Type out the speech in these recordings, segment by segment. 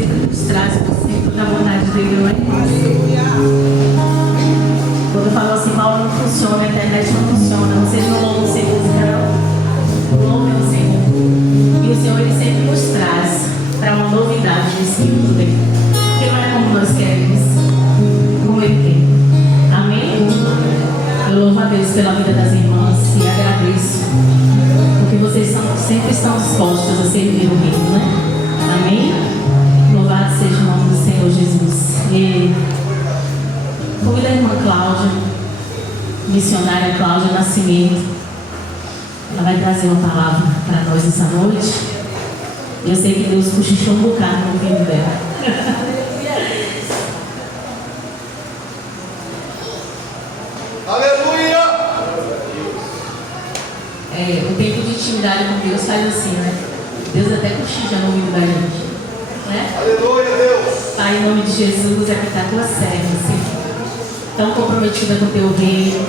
sempre nos traz por sempre da vontade dele, não é? Quando falou assim, Paulo não funciona, a internet não funciona, vocês não louvam sem música, não. Louvem o Senhor. E o Senhor, ele sempre nos traz para uma novidade do Espírito dele. Porque não é como nós queremos, como ele quer. Amém? Eu louvo a Deus pela vida das irmãs e agradeço. Porque vocês sempre estão dispostos a servir o reino, né? Amém? Louvado seja o nome do Senhor Jesus. E convido a irmã Cláudia, missionária Cláudia Nascimento. Ela vai trazer uma palavra para nós essa noite. Eu sei que Deus cochichou um bocado no ouvido dela. Aleluia! O tempo de intimidade com Deus faz assim, né? Deus até cochicha no ouvido da gente, né? Aleluia, Deus! Pai, em nome de Jesus, aqui está a tua serva, Senhor. Tão comprometida com o teu reino.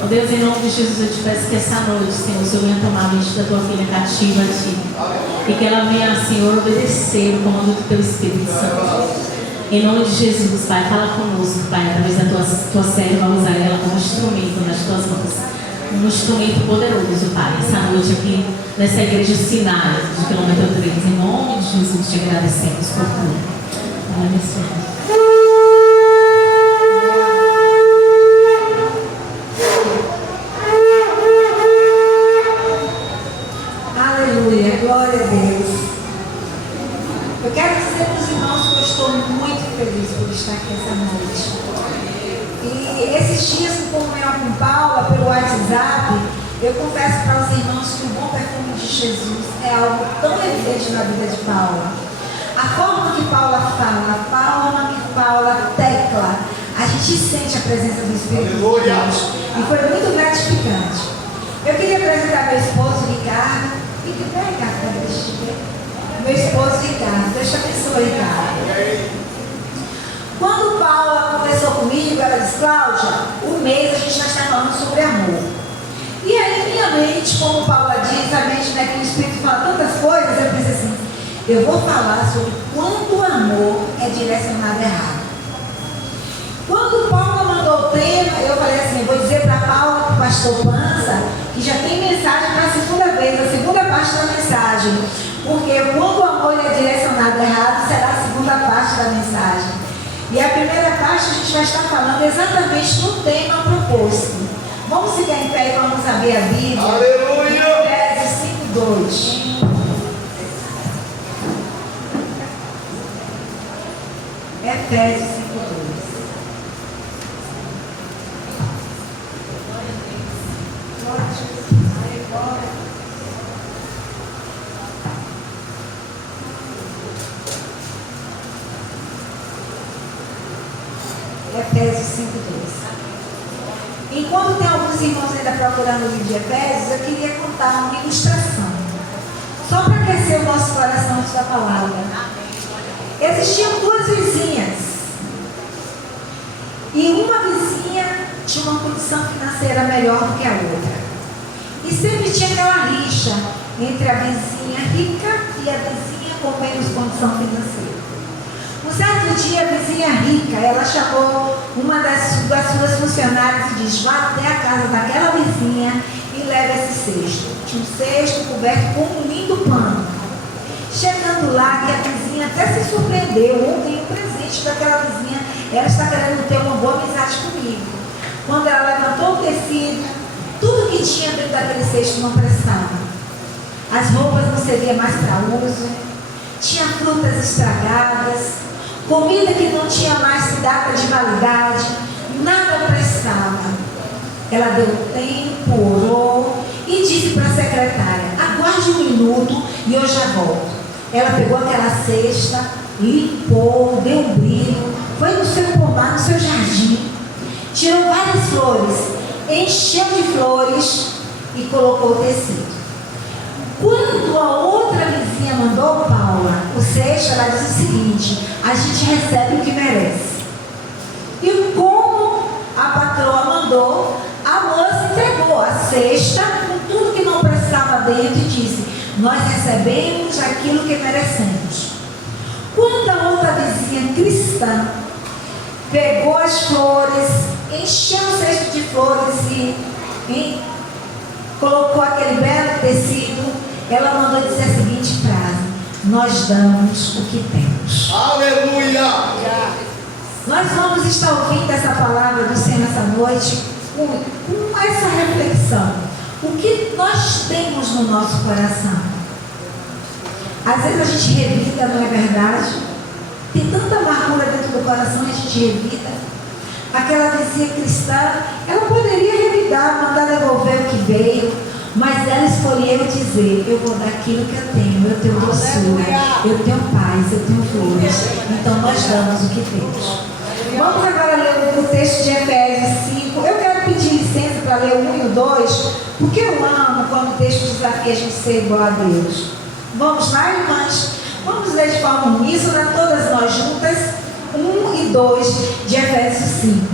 Ó Deus, em nome de Jesus, eu te peço que essa noite, Senhor, o Senhor venha tomar a mente da tua filha cativa a ti. E que ela venha, Senhor, obedecer o comando do teu Espírito Santo. Em nome de Jesus, Pai, fala conosco, Pai, através da tua serva, usar ela como instrumento nas tuas mãos. Um instrumento poderoso, Pai, essa noite aqui, nessa igreja Sinai, de quilômetro 3. Em nome de Jesus, te agradecemos por tudo. Amém, Senhor. Glória a Deus. Eu quero dizer para os irmãos que eu estou muito feliz por estar aqui essa noite. E esses dias, em comunhão com Paula, pelo WhatsApp, eu confesso para os irmãos que o bom perfume de Jesus é algo tão evidente na vida de Paula. A forma que Paula fala, Paula, tecla, a gente sente a presença do Espírito de Deus. E foi muito gratificante. Eu queria apresentar meu esposo, Ricardo. Meu esposo Ricardo, Deus te abençoe, Ricardo. Quando Paula conversou comigo, ela disse: Cláudia, um mês a gente vai estar falando sobre amor. E aí minha mente, como Paula diz, a mente, né, que o Espírito fala tantas coisas, eu pensei assim: eu vou falar sobre quando o amor é direcionado errado. Quando Paula mandou o tema, eu falei assim: eu vou dizer para Paula, para o pastor Panza, que já tem mensagem para a segunda vez, a segunda parte da mensagem. Porque quando o amor é direcionado errado, será a segunda parte da mensagem. E a primeira parte a gente vai estar falando exatamente no tema proposto. Vamos ficar em pé e vamos abrir a Bíblia. Aleluia! Efésios 5:2. Efésios 5:2. Efésios 5:2. Enquanto tem alguns irmãos ainda procurando o livro de Efésios, eu queria contar uma ilustração, só para aquecer o nosso coração de sua palavra. Existiam duas vizinhas, e uma vizinha tinha uma condição financeira melhor do que a outra, e sempre tinha aquela rixa entre a vizinha rica e a vizinha com menos condição financeira. Um certo dia, a vizinha rica, ela chamou uma das suas funcionárias e disse: vá até a casa daquela vizinha e leve esse cesto. Tinha um cesto coberto com um lindo pano. Chegando lá, que a vizinha até se surpreendeu: eu ganhei um presente daquela vizinha, ela está querendo ter uma boa amizade comigo. Quando ela levantou o tecido, tudo que tinha dentro daquele cesto não prestava. As roupas não serviam mais para uso, tinha frutas estragadas, comida que não tinha mais data de validade, nada prestava. Ela deu tempo, orou e disse para a secretária: aguarde um minuto e eu já volto. Ela pegou aquela cesta, limpou, deu um brilho, foi no seu pomar, no seu jardim, tirou várias flores, encheu de flores e colocou o tecido. Quando a outra vizinha mandou Paula o cesto, ela disse o seguinte: a gente recebe o que merece. E como a patroa mandou, a moça entregou a cesta com tudo que não prestava dentro e disse: nós recebemos aquilo que merecemos. Quando vizinha cristã pegou as flores, encheu o cesto de flores e colocou aquele belo tecido. Ela mandou dizer a seguinte frase: nós damos o que temos. Aleluia! Nós vamos estar ouvindo essa palavra do Senhor nessa noite com essa reflexão. O que nós temos no nosso coração? Às vezes a gente revida, não é verdade? Tem tanta amargura dentro do coração e a gente revida. Aquela vizinha cristã, ela poderia revidar, mandar devolver o que veio, mas ela escolheu dizer: eu vou dar aquilo que eu tenho doçura, eu tenho paz, eu tenho flores. Então nós damos o que temos. Vamos agora ler o texto de Efésios 5. Eu quero pedir licença para ler o 1 e o 2, porque eu amo quando o texto desafia a gente ser igual a Deus. Vamos lá, irmãs? Vamos ler de forma uníssona, todas nós juntas, 1 e 2 de Efésios 5.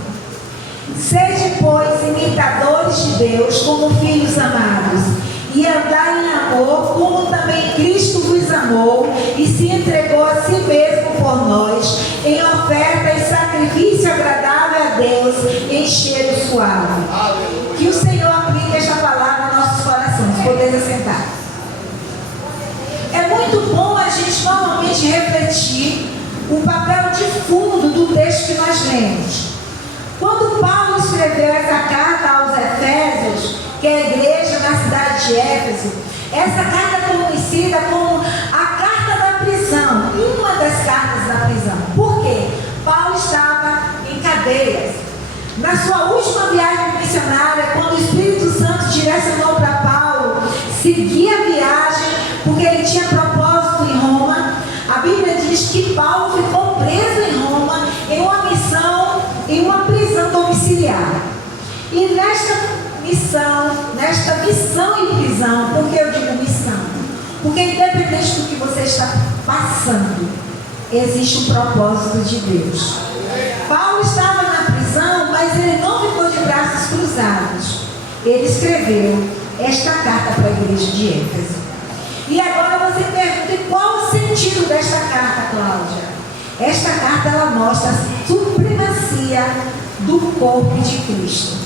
Sede, pois, imitadores de Deus como filhos amados, e andai em amor, como também Cristo vos amou e se entregou a si mesmo por nós, em oferta e sacrifício agradável a Deus, em cheiro suave. Que o Senhor aplique esta palavra aos nossos corações. Podeis assentar. É muito bom a gente normalmente refletir o papel de fundo do texto que nós lemos. Quando Paulo escreveu essa carta aos Efésios, que é a igreja na cidade de Éfeso, essa carta é conhecida como a carta da prisão, uma das cartas da prisão. Por quê? Paulo estava em cadeias. Na sua última viagem missionária, quando o Espírito Santo direcionou para Paulo seguir a viagem, porque ele tinha propósito em Roma, a Bíblia diz que Paulo ficou preso em Roma em uma missão, em uma prisão domiciliar. E nesta missão em prisão, por que eu digo missão? Porque independente do que você está passando, existe um propósito de Deus. Paulo estava na prisão, mas ele não ficou de braços cruzados. Ele escreveu esta carta para a igreja de Éfeso. E agora você pergunta: qual o sentido desta carta, Cláudia? Esta carta, ela mostra a supremacia do corpo de Cristo.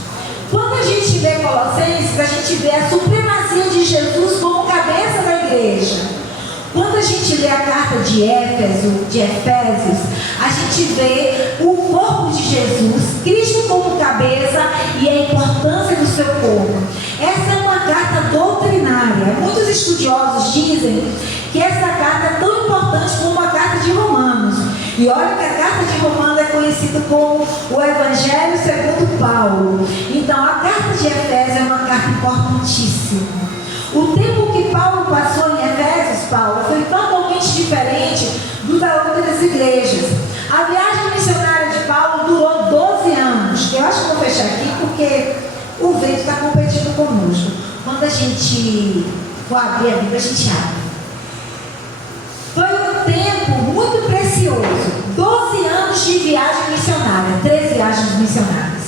Quando a gente lê Colossenses, a gente vê a supremacia de Jesus como cabeça da igreja. Quando a gente lê a carta de Efésios, a gente vê o corpo de Jesus, Cristo como cabeça e a importância do seu corpo. Essa é uma carta doutrinária. Muitos estudiosos dizem que essa carta é tão importante como a carta de Romanos. E olha que a carta de Romanos é conhecida como o Evangelho segundo Paulo. Então a carta de Efésios é uma carta importantíssima. O tempo que Paulo passou em Efésios, foi totalmente diferente do da outras igrejas. A viagem missionária de Paulo durou 12 anos. Eu acho que vou fechar aqui porque o vento está competindo conosco. Quando a gente for abrir a Bíblia, a gente abre. Foi um tempo muito precioso. 12 anos de viagem missionária, 3 viagens missionárias.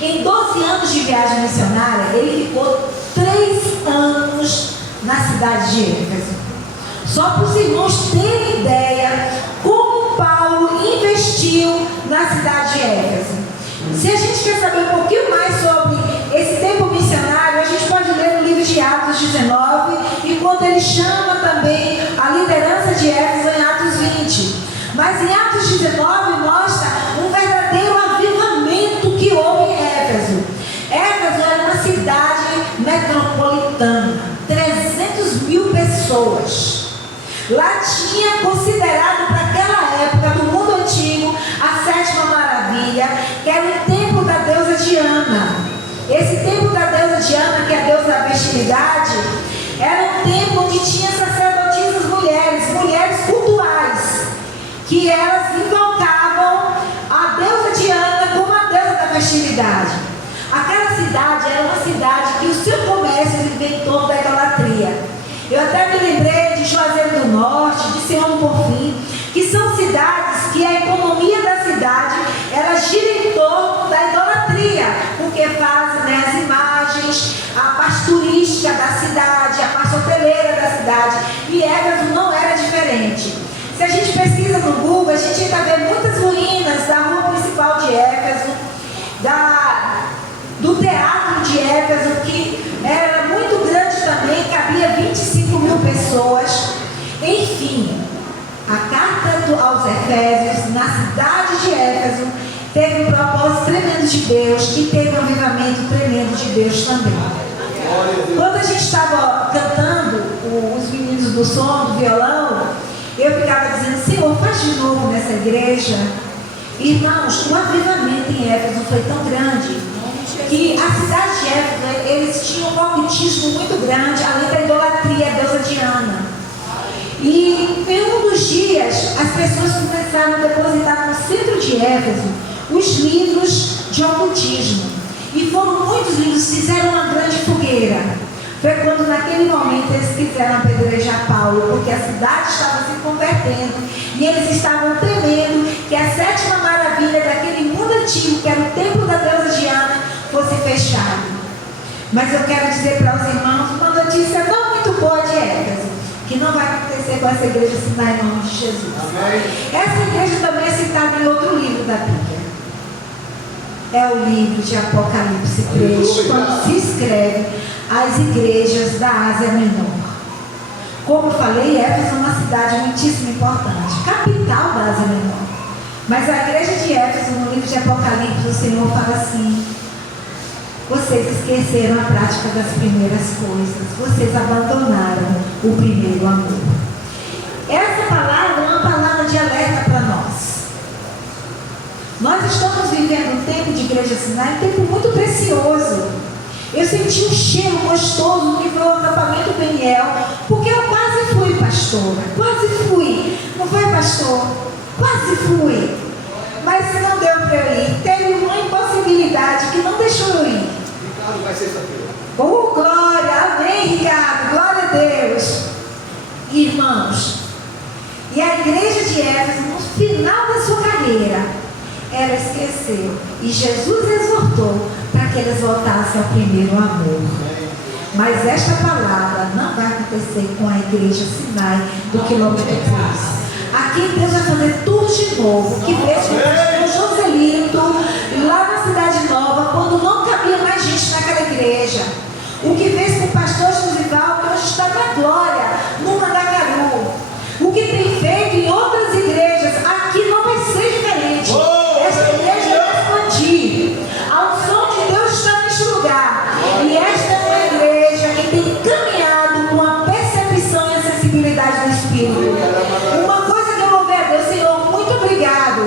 Em 12 anos de viagem missionária, ele ficou 3 anos na cidade de Éfeso. Só para os irmãos terem ideia como Paulo investiu na cidade de Éfeso. Se a gente quer saber um pouquinho mais sobre esse tempo missionário, a gente pode ler no livro de Atos 19, e quando ele chama também a liderança de Éfeso em Atos 20. Mas em Atos 19 mostra um verdadeiro avivamento que houve em Éfeso. Éfeso era uma cidade metropolitana, 300.000 pessoas. Lá tinha considerado para aquela época do mundo antigo a 7ª maravilha, que era o templo da deusa Diana. Esse templo da deusa Diana, que é a deusa da fertilidade, era um templo onde tinha sacerdotisas mulheres cultuais, que elas invocavam a deusa Diana como a deusa da fertilidade. Aquela cidade era uma cidade que o seu comércio vivia em torno da idolatria. Eu até me lembrei de Juazeiro do Norte, de Sião Porfim, que são cidades que a economia da cidade, ela gira em torno da idolatria, porque fazem as imagens, a parte turística da cidade, a parte hoteleira da cidade, e Éfeso não era diferente. Se a gente pesquisa no Google, a gente ainda vê muitas ruínas da rua principal de Éfeso, do teatro de Éfeso, que era muito grande também, cabia 25 mil pessoas. Enfim, a carta aos Efésios, na cidade de Éfeso, teve um propósito tremendo de Deus e teve um avivamento tremendo de Deus também. Quando a gente estava cantando, os meninos do som, do violão, eu ficava dizendo: Senhor, faz de novo nessa igreja. Irmãos, o avivamento em Éfeso foi tão grande que a cidade de Éfeso, eles tinham um ocultismo muito grande, além da idolatria à deusa Diana. E em um dos dias, as pessoas começaram a depositar no centro de Éfeso os livros de ocultismo. E foram muitos livros, fizeram uma grande fogueira. Foi quando naquele momento eles quiseram apedrejar Paulo, porque a cidade estava se convertendo e eles estavam temendo que a sétima maravilha daquele mundo antigo, que era o templo da deusa Diana, fosse fechado. Mas eu quero dizer para os irmãos uma notícia não muito boa de Éfeso, que não vai acontecer com essa igreja Sinai em nome de Jesus. Amém. Essa igreja também é citada em outro livro da Bíblia. É o livro de Apocalipse 3, quando se escreve as igrejas da Ásia Menor. Como eu falei, Éfeso é uma cidade muitíssimo importante, capital da Ásia Menor. Mas a igreja de Éfeso, no livro de Apocalipse, o Senhor fala assim: vocês esqueceram a prática das primeiras coisas, vocês abandonaram o primeiro amor. Essa palavra é uma palavra de alerta para nós. Nós estamos vivendo um tempo de igreja Sinai, um tempo muito precioso. Eu senti um cheiro gostoso no que foi o acampamento Peniel, porque eu quase fui, pastora, quase fui. Não foi, pastor? Quase fui. Mas não deu para eu ir. Teve uma impossibilidade que não deixou eu ir. Ricardo vai sexta-feira. Oh, glória! Amém, Ricardo! Glória a Deus! Irmãos, e a igreja de Éfeso, no final da sua carreira, ela esqueceu. E Jesus exortou para que eles voltassem ao primeiro amor. Mas esta palavra não vai acontecer com a igreja Sinai do quilômetro 3. Aqui Deus vai fazer tudo de novo. Que fez com o pastor Joselito lá na Cidade Nova, quando não cabia mais gente naquela igreja. O que fez com o pastor Josival, que hoje está na glória, no Mandacaru. O que tem feito em outras igrejas, aqui não vai ser diferente. Esta igreja vai expandir. A unção de Deus está neste lugar. E esta é uma igreja que tem caminhado com a percepção e a sensibilidade do Espírito. Uma coisa que eu louvei a Deus, Senhor, muito obrigado.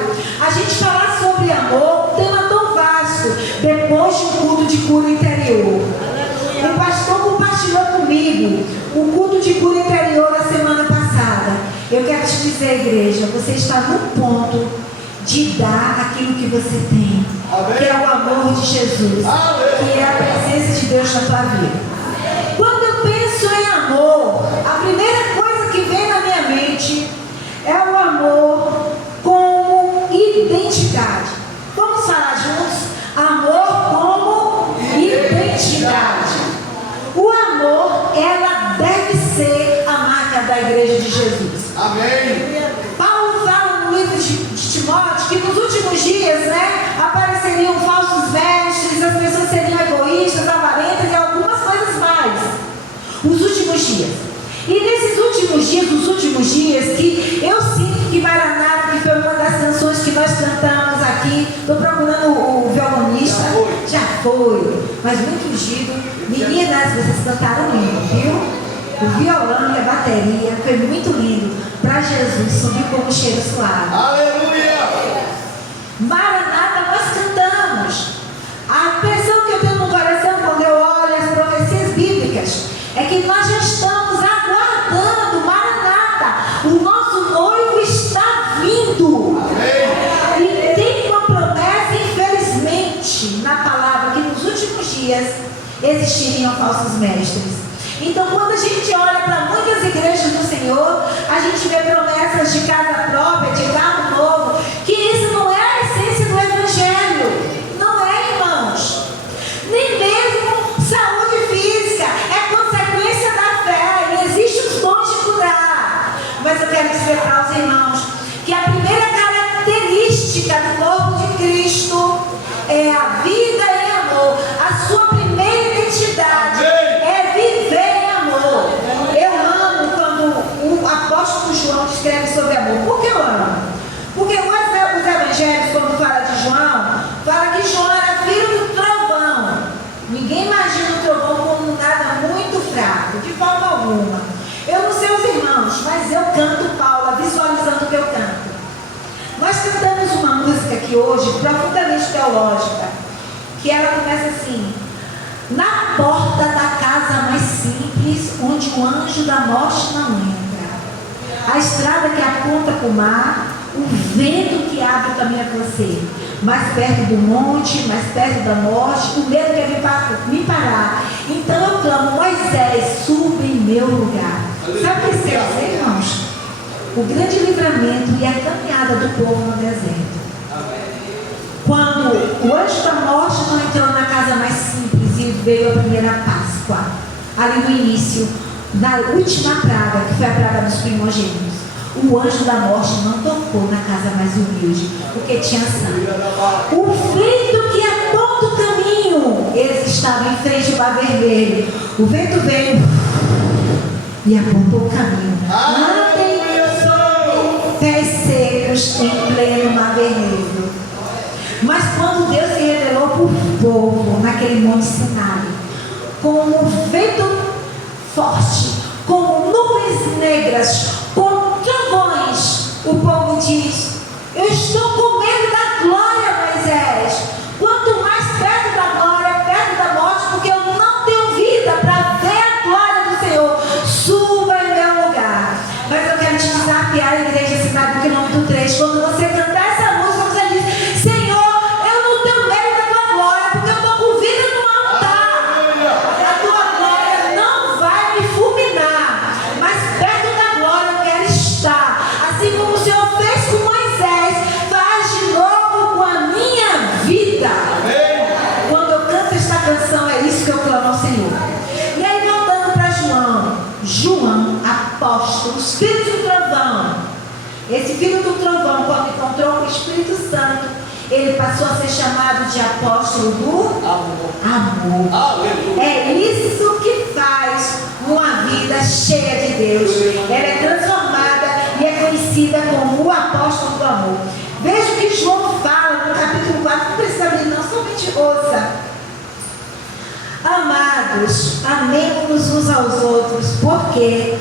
A gente falar sobre amor, um tema tão vasto, depois de um culto de cura interior. O pastor compartilhou comigo o culto de cura interior na semana passada. Eu quero te dizer, igreja, você está no ponto de dar aquilo que você tem. Amém. Que é o amor de Jesus. Amém. Que é a presença de Deus na tua vida. Quando eu penso em amor, a primeira coisa que vem na minha mente é o amor como identidade. Vamos falar juntos? Amor como identidade. O amor, ela deve ser a marca da igreja de Jesus. Amém. Paulo fala no livro de Timóteo que nos últimos dias, apareceriam falsos mestres, as pessoas seriam egoístas, avarentas e algumas coisas mais. Os últimos dias. E nesses últimos dias que eu sinto que Maranata, que foi uma das canções que nós cantamos aqui, estou procurando o violonista. Já foi, mas muito ungido. Meninas, vocês cantaram lindo, viu? O violão e a bateria foi muito lindo. Para Jesus subir como um cheiro suave. Aleluia! Maranata, nós cantamos. A impressão que eu tenho no coração quando eu olho as profecias bíblicas é que nós já estamos aguardando Maranata. O nosso noivo está vindo. Amém. E tem uma promessa, infelizmente, na palavra, que nos últimos dias existiriam falsos mestres. Então, quando a gente olha para muitas igrejas do Senhor, a gente vê promessas de casa própria, de carro novo, que isso não é a essência do Evangelho. Não é, irmãos. Nem mesmo saúde física. É consequência da fé. Não existe os dons de curar. Mas eu quero dizer para os irmãos que a característica do corpo de Cristo é a vida em amor. A sua primeira identidade é viver em amor. Eu amo quando o apóstolo João escreve sobre amor. Por que eu amo? Porque os evangelhos, quando fala de João, fala que João era filho do trovão. Ninguém imagina o trovão como nada muito fraco, de forma alguma. Eu não sei os irmãos, mas eu canto Paula, visualizando o que eu canto. Nós cantamos uma música aqui hoje, profundamente teológica, que ela começa assim: na porta da casa mais simples, onde o anjo da morte não entra, a estrada que aponta para o mar, o vento que abre o caminho a você, mais perto do monte, mais perto da morte, o medo quer me parar. Então eu clamo: Moisés, suba em meu lugar. Sabe o que isso quer dizer, irmãos? O grande livramento e a caminhada do povo no deserto. Quando o anjo da morte não entrou na casa mais simples e veio a primeira Páscoa, ali no início, na última praga, que foi a praga dos primogênitos, o anjo da morte não tocou na casa mais humilde, porque tinha sangue. O vento que aponta o caminho, eles estavam em frente ao Mar Vermelho. O vento veio e apontou o caminho. Andem pés secos em pleno Mar Vermelho. Mas quando Deus se revelou para o povo naquele monte Sinai, com um vento forte, com nuvens negras, com trovões, o povo diz: eu estou com medo da glória, Moisés. Quanto mais perto da glória, perto da morte, porque eu não tenho vida para ver a glória do Senhor. Suba em meu lugar. Mas eu quero te desafiar, a igreja Cidade do quilômetro 3, quando você cantar essa música, você diz: Senhor, eu não tenho medo da tua glória, porque eu estou com vida no altar. A tua glória não vai me fulminar, mas perto da glória eu quero estar. Assim como o Senhor fez com Moisés, faz de novo com a minha vida. Quando eu canto esta canção, é isso que eu clamo ao Senhor. E aí, voltando para João, apóstolo, filho do trovão. Esse filho do trovão, quando encontrou com o Espírito Santo, ele passou a ser chamado de apóstolo do amor. É isso que faz uma vida cheia de Deus. Ela é transformada e é conhecida como o apóstolo do amor. Veja o que João fala no capítulo 4, não precisa abrir, não, somente ouça. Amados, amemos-nos uns aos outros, porque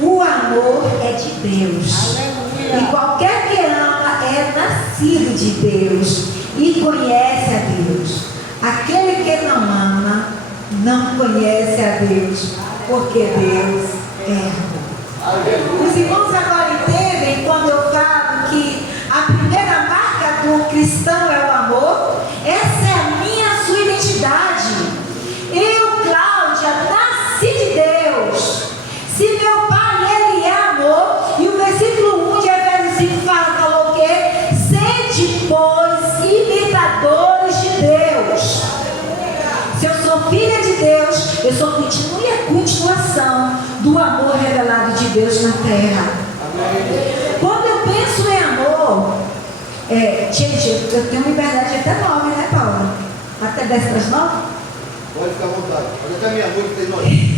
o amor é de Deus. E qualquer que ama é nascido de Deus e conhece a Deus. Aquele que não ama não conhece a Deus, porque Deus é amor. Os irmãos agora entendem quando eu falo que a primeira marca do cristão é o amor? Essa é a minha, a sua identidade. Eu, Cláudia, nasci de Deus. Se meu pai, ele é amor, e o versículo 1 de Efésios 5 fala o quê? Sede, pois, imitadores de Deus. Se eu sou filha de Deus, eu sou continuação do amor revelado de Deus na terra. Quando eu penso em amor, gente, eu tenho liberdade até 9, né, Paula? Até 10 para as 9? Pode ficar à vontade. Pode até meia-noite, tem noite.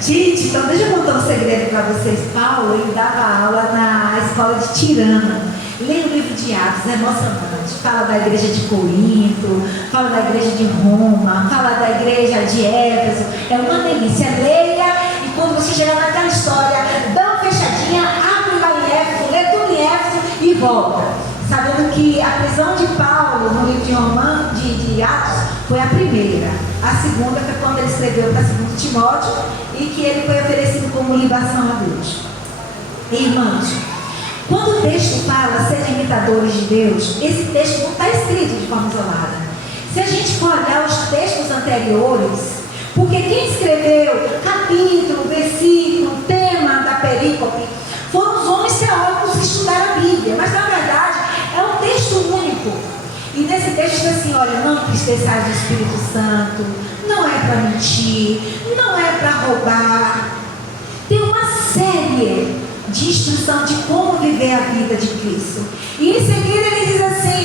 Gente, então deixa eu contar um segredo para vocês. Paulo, ele dava aula na escola de Tirana. Leia o livro de Atos, é emocionante. Fala da igreja de Corinto, fala da igreja de Roma, fala da igreja de Éfeso. É uma delícia. Leia, e quando você chegar naquela história, dá uma fechadinha, abre lá em Éfeso, lê tudo em Éfeso e volta. Sabendo que a prisão de Paulo no livro de Atos foi a primeira. A segunda foi quando ele escreveu para 2 Timóteo e que ele foi oferecido como libação a Deus. Irmãos, quando o texto fala ser imitadores de Deus, esse texto não está escrito de forma isolada. Se a gente for olhar os textos anteriores, porque quem escreveu capítulo, versículo, tema da perícope, foram os homens teólogos que estudaram a Bíblia, mas na verdade é um texto único. E nesse texto diz assim: olha, não entristeçais o Espírito Santo, não é para mentir, não é para roubar. Tem uma série de instrução de como viver a vida de Cristo. E em seguida ele diz assim: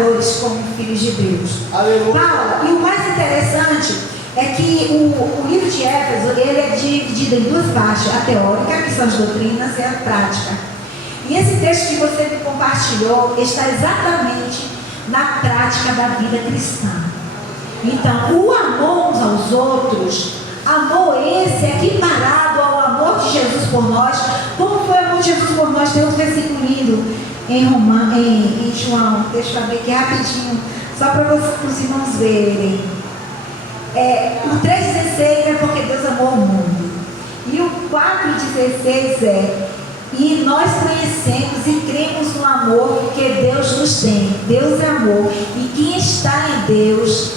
pecadores como filhos de Deus. Aleluia. Paula, e o mais interessante é que o livro de Éfeso, ele é dividido em duas partes, a teórica, que são as doutrinas, e a prática. E esse texto que você me compartilhou está exatamente na prática da vida cristã. Então, o amor uns aos outros, amor esse equiparado ao amor de Jesus por nós. Como foi o amor de Jesus por nós? Tem um versículo lindo em João, deixa eu ver aqui rapidinho, só para os irmãos verem. O 3,16 é porque Deus amou o mundo. E o 4,16 é: e nós conhecemos e cremos no amor que Deus nos tem. Deus é amor. E quem está em Deus,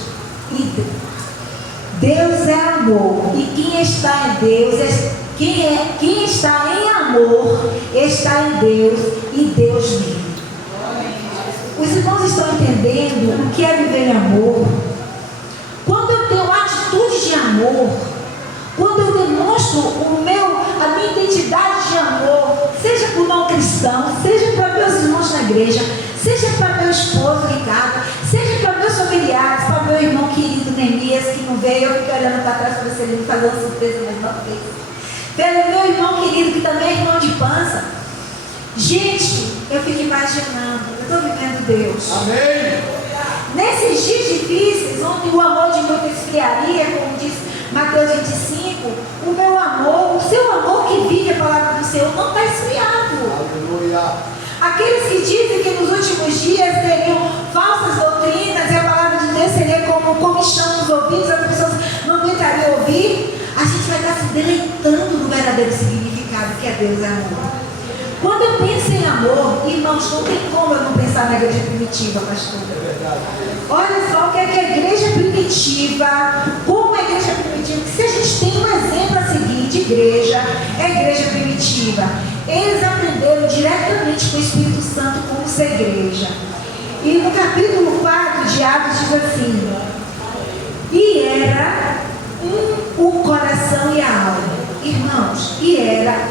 Deus é amor. E quem está em Deus, quem está em amor, está em Deus e Deus nele. Os irmãos estão entendendo o que é viver em amor? Quando eu tenho atitude de amor, quando eu demonstro a minha identidade de amor, seja para o não cristão, seja para meus irmãos na igreja, seja para meu esposo Ricardo, seja para meus familiares, para meu irmão querido Neemias, que não veio, eu fiquei olhando para trás para ver se ele me fazia uma surpresa, mas não fez. Pelo meu irmão querido, que também é irmão de pança. Gente, eu fico imaginando, eu estou vivendo Deus. Amém. Nesses dias difíceis, onde o amor de muito esfriaria, como diz Mateus 25, o meu amor, o seu amor que vive a palavra do Senhor, não está esfriado. Aleluia. Aqueles que dizem que nos últimos dias teriam falsas doutrinas e a palavra de Deus seria como comichão nos ouvidos, as pessoas não aguentariam ouvir, a gente vai estar se deleitando no verdadeiro significado que é Deus é amor. Quando eu penso em amor, irmãos, não tem como eu não pensar na igreja primitiva, pastor. Olha só o que é a igreja primitiva, como a igreja primitiva, que se a gente tem um exemplo a seguir de igreja, é a igreja primitiva. Eles aprenderam diretamente com o Espírito Santo como ser igreja. E no capítulo 4 de Atos diz assim: e era o coração e a alma. Irmãos, e era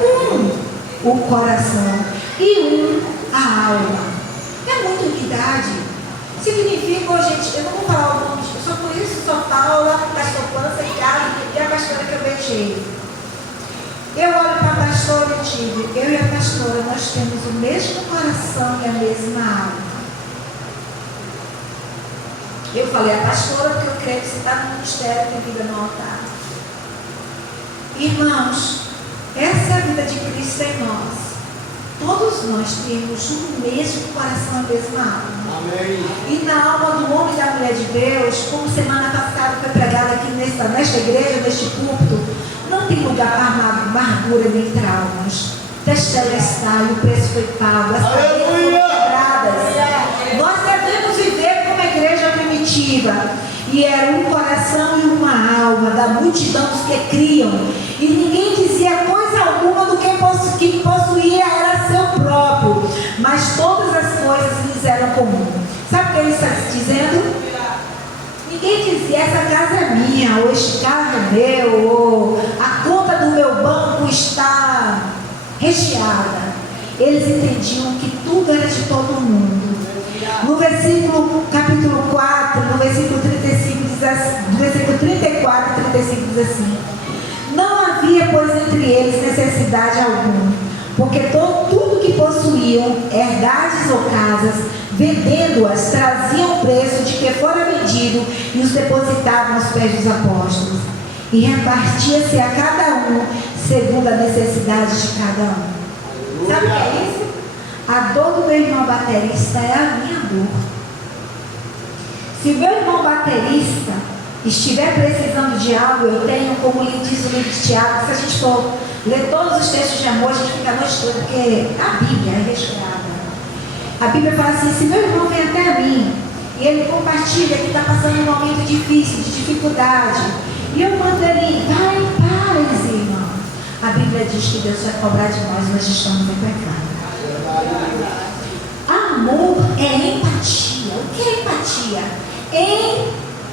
o coração e a alma. É muita unidade. Significa, gente, eu não vou falar o nome, eu só conheço só Paula, pastor Pança, Ricardo e a pastora que eu beijei. Eu olho para a pastora e digo: eu e a pastora, nós temos o mesmo coração e a mesma alma. Eu falei a pastora porque eu creio que você está no ministério, tem vida no altar. Irmãos, essa é a vida de Cristo em nós. Todos nós temos o mesmo coração e a mesma alma. Amém. E na alma do homem e da mulher de Deus, como semana passada foi pregada aqui nesta igreja, neste púlpito, não tem lugar para amargura nem traumas. Testelestai, o preço foi pago, as paredes foram quebradas. Nós devemos viver como a igreja primitiva. E era um coração e uma alma da multidão dos que criam. E ninguém dizia coisa alguma do que possuía era seu próprio, mas todas as coisas lhes eram comuns. Sabe o que ele está dizendo? Ninguém dizia: essa casa é minha, ou este carro é meu, ou a conta do meu banco está recheada. Eles entendiam que tudo era de todo mundo. No versículo, capítulo 4, no versículo 35, no versículo 34 e 35 diz assim: não havia, pois, entre eles necessidade alguma, porque tudo que possuíam, herdades ou casas, vendendo-as, traziam o preço de que fora vendido e os depositavam aos pés dos apóstolos. E repartia-se a cada um segundo a necessidade de cada um. Sabe o que é isso? A dor do meu irmão baterista é a minha dor. Se o meu irmão baterista estiver precisando de algo, eu tenho, como ele diz o livro de Tiago, se a gente for ler todos os textos de amor, a gente fica a noite toda, porque a Bíblia é recheada. A Bíblia fala assim: se meu irmão vem até mim e ele compartilha que está passando um momento difícil, de dificuldade, e eu mando ele: vai em paz, irmão. A Bíblia diz que Deus vai cobrar de nós estamos em pecado. Amor é empatia. O que é empatia?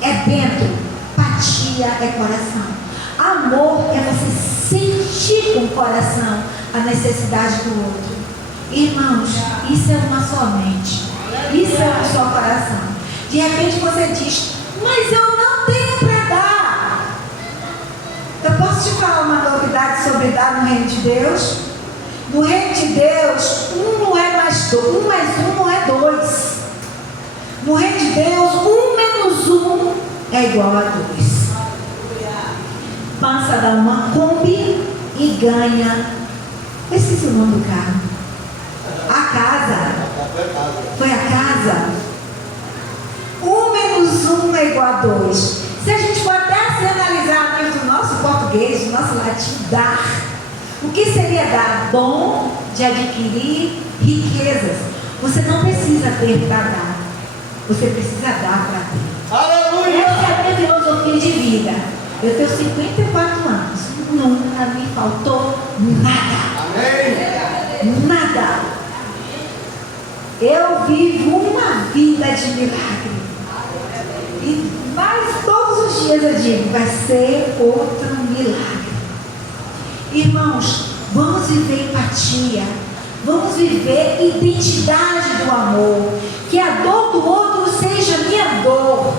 É dentro, empatia é coração. Amor é você sentir com o coração a necessidade do outro. Irmãos, isso é uma só mente. Isso é o seu coração. De repente você diz, mas eu não tenho para dar. Eu posso te falar uma novidade sobre dar no reino de Deus? No reino de Deus, um não é mais dois, um mais um não é dois. No reino de Deus, 1 menos 1 é igual a 2. Passa da uma Kombi e ganha. Eu esqueci o nome do carro. A casa. Foi a casa. 1 menos 1 é igual a 2. Se a gente for até se analisar no nosso português, no nosso latim, dar. O que seria dar? Dom de adquirir riquezas. Você não precisa ter para dar. Você precisa dar para ter. Aleluia! Essa é a minha filosofia de vida. Eu tenho 54 anos. Nunca me faltou nada. Amém! Nada. Eu vivo uma vida de milagre. Mas todos os dias eu digo, vai ser outro milagre. Irmãos, vamos viver empatia. Vamos viver identidade do amor. Que a dor do outro seja minha dor.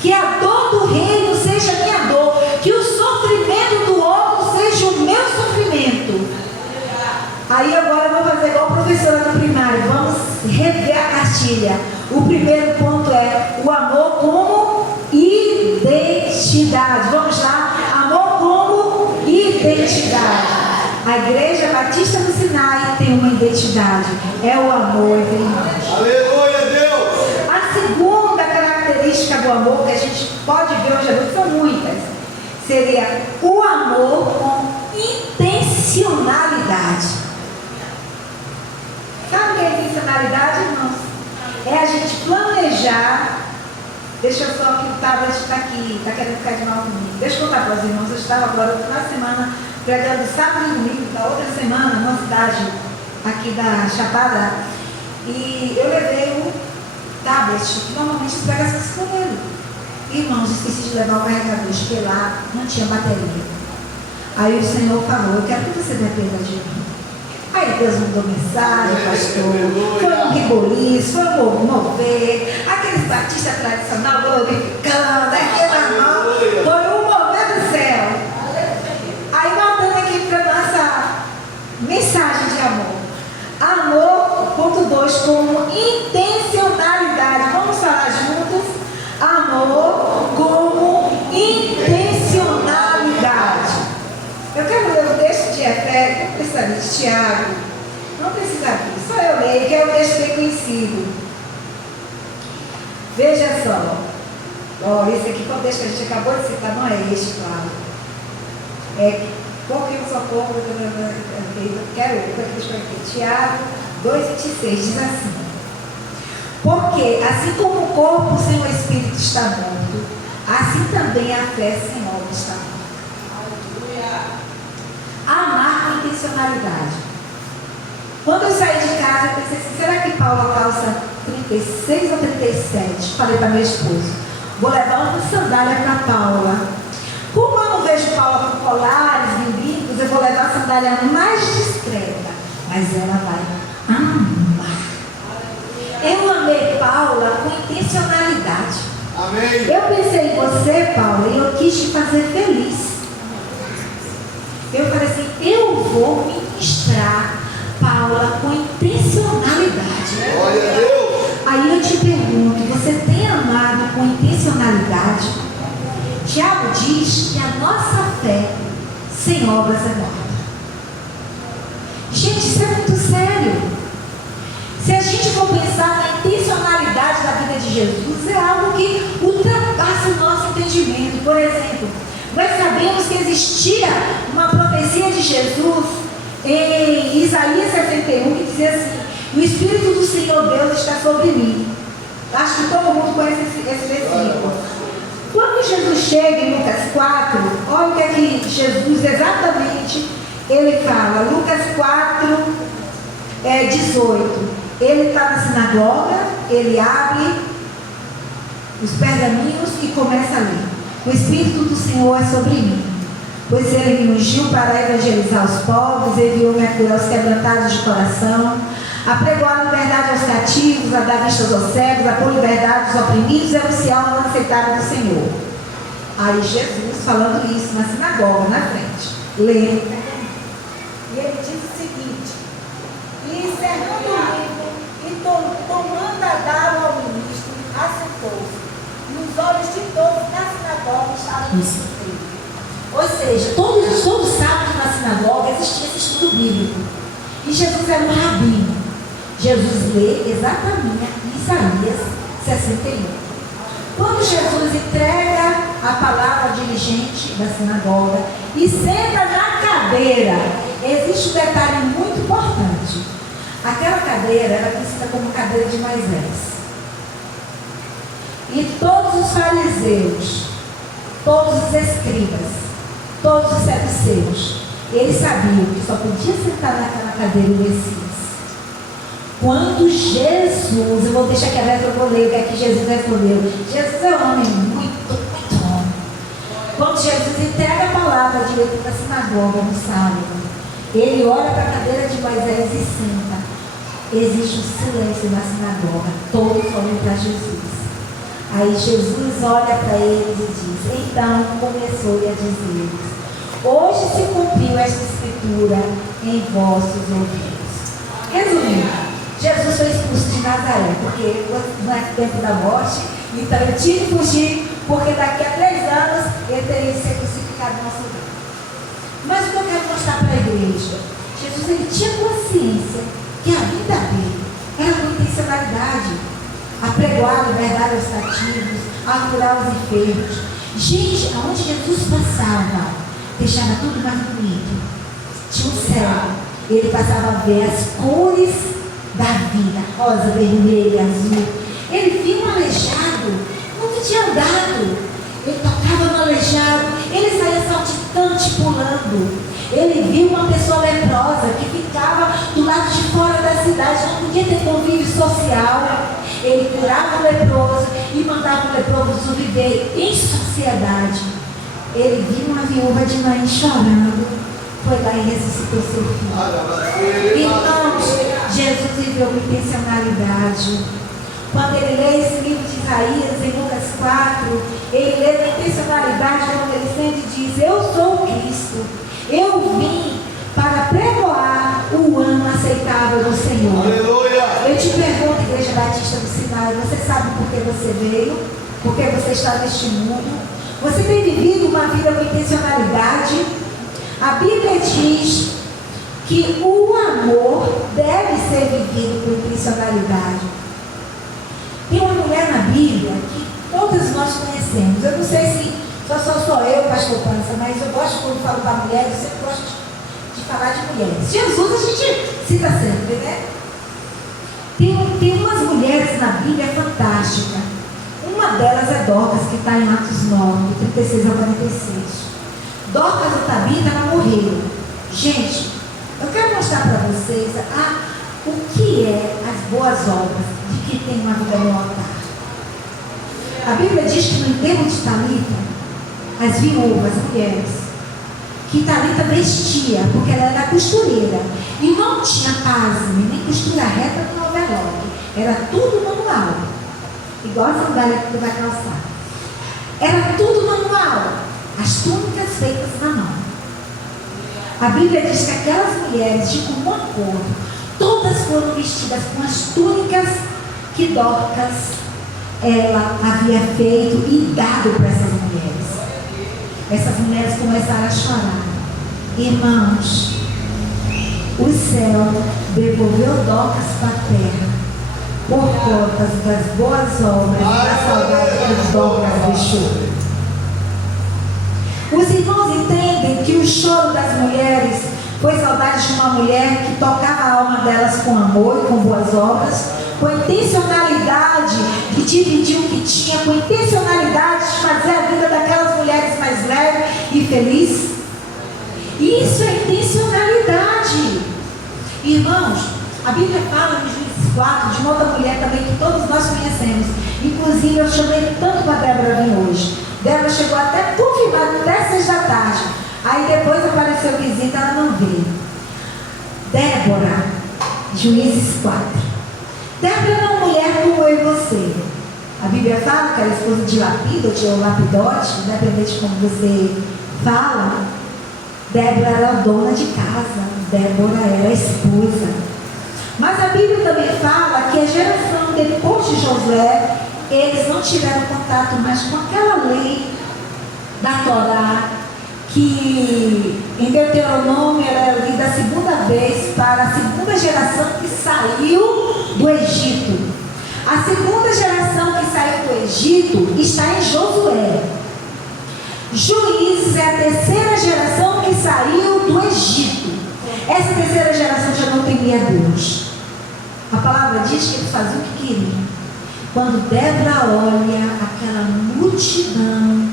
Que a dor do reino seja minha dor. Que o sofrimento do outro seja o meu sofrimento. Aí agora eu vou fazer igual a professora do primário. Vamos rever a cartilha. O primeiro ponto é o amor como identidade. Vamos lá? Amor como identidade. A Igreja Batista do Sinai tem uma identidade. É o amor entre irmãos. Aleluia, Deus! A segunda característica do amor que a gente pode ver hoje à noite são muitas. Seria o amor com intencionalidade. Sabe o que é intencionalidade, irmãos? É a gente planejar. Deixa eu só que o tablet está aqui, está querendo ficar de mal comigo. Deixa eu contar para os irmãos. Eu estava agora na semana pregando sábado e domingo da outra semana, numa cidade aqui da Chapada, e eu levei o tablet, que normalmente as pregações com ele. Irmãos, esqueci de levar o carregador, porque lá não tinha bateria. Aí o Senhor falou, eu quero que você dependa de mim. Aí Deus mandou mensagem, pastor, foi um reboliço, foi um mover, aqueles batistas tradicionais glorificando, aquela mão, foi um mover do céu. Aí voltando aqui para nossa mensagem de amor. Amor, ponto 2, como intencionalidade. Vamos falar juntos? Amor como intencionalidade. Eu quero ler o texto de Efésios, não precisa de Tiago. Não precisa abrir, só eu leio, que é um texto bem conhecido. Veja só. Esse aqui foi o texto que a gente acabou de citar, não é este, claro. Porque eu só pouco, eu quero outro, Tiago 2,26 diz assim: porque assim como o corpo sem o espírito está morto, assim também a fé sem obra está morta. Amar com intencionalidade. Quando eu saí de casa, eu pensei assim, será que Paulo calça 36 ou 37? Falei para meu esposo, vou levar uma sandália para Paula. Como eu não vejo Paula com colares e brincos, eu vou levar a sandália mais discreta. Mas ela vai amar. Eu amei Paula com intencionalidade. Amém. Eu pensei em você, Paula, e eu quis te fazer feliz. Eu falei assim, eu vou ministrar Paula com intencionalidade. Glória a Deus. Aí eu te pergunto, você tem amado com intencionalidade? Tiago diz que a nossa fé sem obras é morta. Gente, isso é muito sério. Se a gente for pensar na intencionalidade da vida de Jesus, é algo que ultrapassa o nosso entendimento. Por exemplo, nós sabemos que existia uma profecia de Jesus em Isaías 61 que dizia assim: o Espírito do Senhor Deus está sobre mim. Acho que todo mundo conhece esse versículo. Quando Jesus chega em Lucas 4, olha o que é que Jesus exatamente ele fala. Lucas 4, 18. Ele está na sinagoga, ele abre os pergaminhos e começa a ler. O Espírito do Senhor é sobre mim, pois ele me ungiu para evangelizar os pobres, enviou-me a curar os quebrantados de coração, a Apregoar a liberdade aos cativos, a dar vistas aos cegos, a pôr liberdade aos oprimidos e anunciar o ano aceitável do Senhor. Aí Jesus falando isso na sinagoga, na frente, lendo. E ele diz o seguinte: e encerrando o livro e tomando a dar ao ministro, assentou-se. E os olhos de todos na sinagoga estavam Isso. nele. Ou seja, todo sábado na sinagoga existia esse estudo bíblico. E Jesus era um rabino. Jesus lê exatamente Isaías 61. Quando Jesus entrega a palavra ao dirigente da sinagoga e senta na cadeira, existe um detalhe muito importante. Aquela cadeira era conhecida como cadeira de Moisés. E todos os fariseus, todos os escribas, todos os saduceus, eles sabiam que só podia sentar naquela cadeira o Messias. Quando Jesus, eu vou deixar aqui aberto, eu vou ler o que é que Jesus respondeu. Jesus é um homem muito homem. Quando Jesus entrega a palavra direito da sinagoga no sábado, ele olha para a cadeira de Moisés e senta. Existe um silêncio na sinagoga, todos olham para Jesus. Aí Jesus olha para eles e diz: então começou a dizer-lhes: hoje se cumpriu esta escritura em vossos ouvidos. Resumindo, Jesus foi expulso de Nazaré, porque não é tempo da morte, então ele tinha que fugir, porque daqui a 3 anos ele teria de ser crucificado no nosso lugar. Mas o que eu quero mostrar para a igreja, Jesus ele tinha consciência que a vida dele era com intencionalidade, apregoar a liberdade aos cativos, a curar os enfermos. Gente, aonde Jesus passava, deixava tudo mais bonito. Tinha um céu, ele passava a ver as cores da vida, rosa, vermelha, azul. Ele viu um aleijado, nunca tinha andado. Ele tocava no aleijado, ele saía saltitante, pulando. Ele viu uma pessoa leprosa que ficava do lado de fora da cidade, não podia ter convívio social. Ele curava o leproso e mandava o leproso viver em sociedade. Ele viu uma viúva de mãe chorando, foi lá e ressuscitou seu filho. Irmãos, Jesus viveu com intencionalidade. Quando ele lê esse livro de Isaías, em Lucas 4, ele lê com intencionalidade, quando ele sente e diz: eu sou o Cristo, eu vim para pregoar o ano aceitável do Senhor. Aleluia! Eu te pergunto, Igreja Batista do Sinai, você sabe por que você veio? Por que você está neste mundo? Você tem vivido uma vida com intencionalidade? A Bíblia diz que o amor deve ser vivido com intencionalidade. Tem uma mulher na Bíblia que todos nós conhecemos. Eu não sei se só eu, pastor Pança, mas eu gosto, quando falo da mulher, eu sempre gosto de falar de mulheres. Jesus a gente cita sempre, né? Tem umas mulheres na Bíblia fantásticas. Uma delas é Dorcas, que está em Atos 9, 36 a 46. Dorcas e Tabita não morreram. Gente, eu quero mostrar para vocês o que é as boas obras de quem tem uma vida no altar. A Bíblia diz que no enterro de Talita, as viúvas, as mulheres, que Talita vestia, porque ela era costureira, e não tinha pasme, nem costura reta no overlock, era tudo manual, igual a sandália que tu vai calçar. Era tudo manual, as túnicas feitas na mão. A Bíblia diz que aquelas mulheres, de comum acordo, todas foram vestidas com as túnicas que Dorcas ela havia feito e dado para essas mulheres. Essas mulheres começaram a chorar. Irmãos, o céu devolveu Dorcas para a terra por conta das boas obras e da saudade que Dorcas deixou. Os irmãos entendem que o choro das mulheres foi saudade de uma mulher que tocava a alma delas com amor e com boas obras, com intencionalidade de dividir o que tinha, com intencionalidade de fazer a vida daquelas mulheres mais leve e feliz. Isso é intencionalidade. Irmãos, a Bíblia fala em Juízes 4 de uma outra mulher também que todos nós conhecemos. Inclusive eu chamei tanto para a Débora vir hoje. Débora chegou até confirmada até 6 da tarde. Aí depois apareceu visita, ela não veio. Débora Juízes 4. Débora era uma mulher como eu e você. A Bíblia fala que era esposa de Lapídote ou Lapidote, independente de como você fala. Débora era dona de casa, Débora era esposa. Mas a Bíblia também fala que a geração depois de Josué, eles não tiveram contato mais com aquela lei da Torá, que em Deuteronômio ela é lida a segunda vez para a segunda geração que saiu do Egito. A segunda geração que saiu do Egito está em Josué. Juízes é a terceira geração que saiu do Egito. Essa terceira geração já não temia Deus. A palavra diz que eles faziam o que queriam. Quando Débora olha aquela multidão,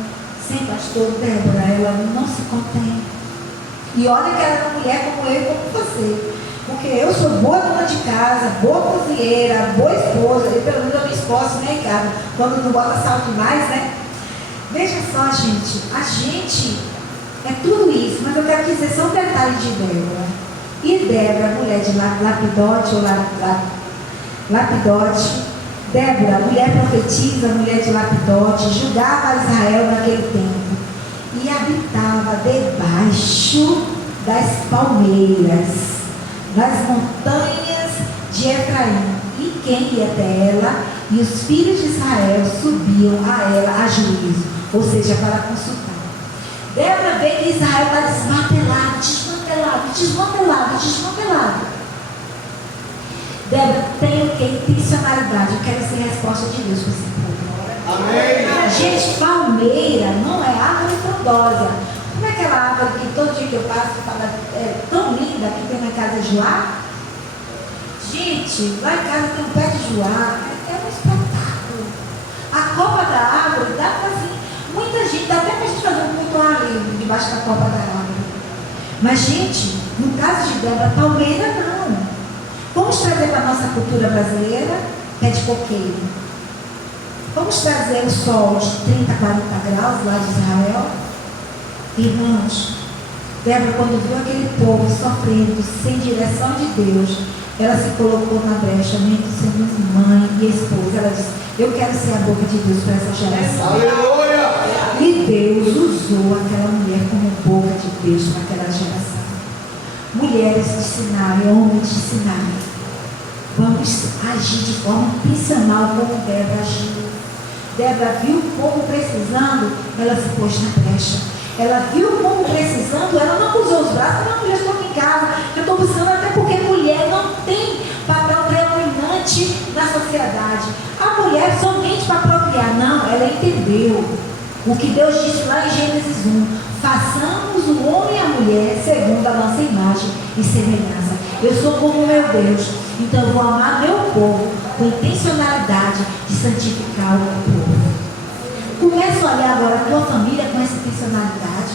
sem pastor, Débora, ela não se contém. E olha que ela é uma mulher como eu e como você. Porque eu sou boa dona de casa, boa cozinheira, boa esposa. E pelo menos eu me esforço, né, cara? Quando não bota sal demais, né? Veja só, gente. A gente é tudo isso. Mas eu quero dizer só um detalhe de Débora. E Débora, mulher de Lapidote ou Lapidote. Débora, mulher profetisa, mulher de Lapidote, julgava Israel naquele tempo. E habitava debaixo das palmeiras, nas montanhas de Efraim. E quem ia até ela? E os filhos de Israel subiam a ela a juízo, ou seja, para consultar. Débora vê que Israel está desmantelado. Débora, tem o que? Intencionalidade. Eu quero ser a resposta de Deus para esse povo. Amém. Gente, palmeira não é árvore frondosa. Como é aquela árvore que todo dia que eu passo fala, é tão linda que tem na casa de Joá? Gente, lá em casa tem um pé de Joá. É um espetáculo. A copa da árvore dá para assim. Muita gente, dá até para a gente fazer um culto ali debaixo da copa da árvore. Mas, gente, no caso de Débora, palmeira não. Vamos trazer para a nossa cultura brasileira pé de coqueiro. Vamos trazer o sol de 30, 40 graus lá de Israel. Irmãos, Débora, quando viu aquele povo sofrendo sem direção de Deus, ela se colocou na brecha, entre sermos mãe e esposa. Ela disse: eu quero ser a boca de Deus para essa geração. Aleluia! E Deus usou aquela mulher como boca de Deus para aquela geração. Mulheres de Sinai, homens de Sinai, vamos agir de forma intencional como Débora agiu. Débora viu o povo precisando, ela se pôs na brecha. Ela viu o povo precisando, ela não cruzou os braços. Não, eu estou aqui em casa, eu estou buscando, até porque mulher não tem papel predominante na sociedade. A mulher somente para procriar, não, ela entendeu o que Deus disse lá em Gênesis 1: façamos o homem e a mulher segundo a nossa imagem e semelhança. Eu sou como meu Deus, então eu vou amar meu povo com intencionalidade de santificar o meu povo. Começa a olhar agora a tua família com essa intencionalidade.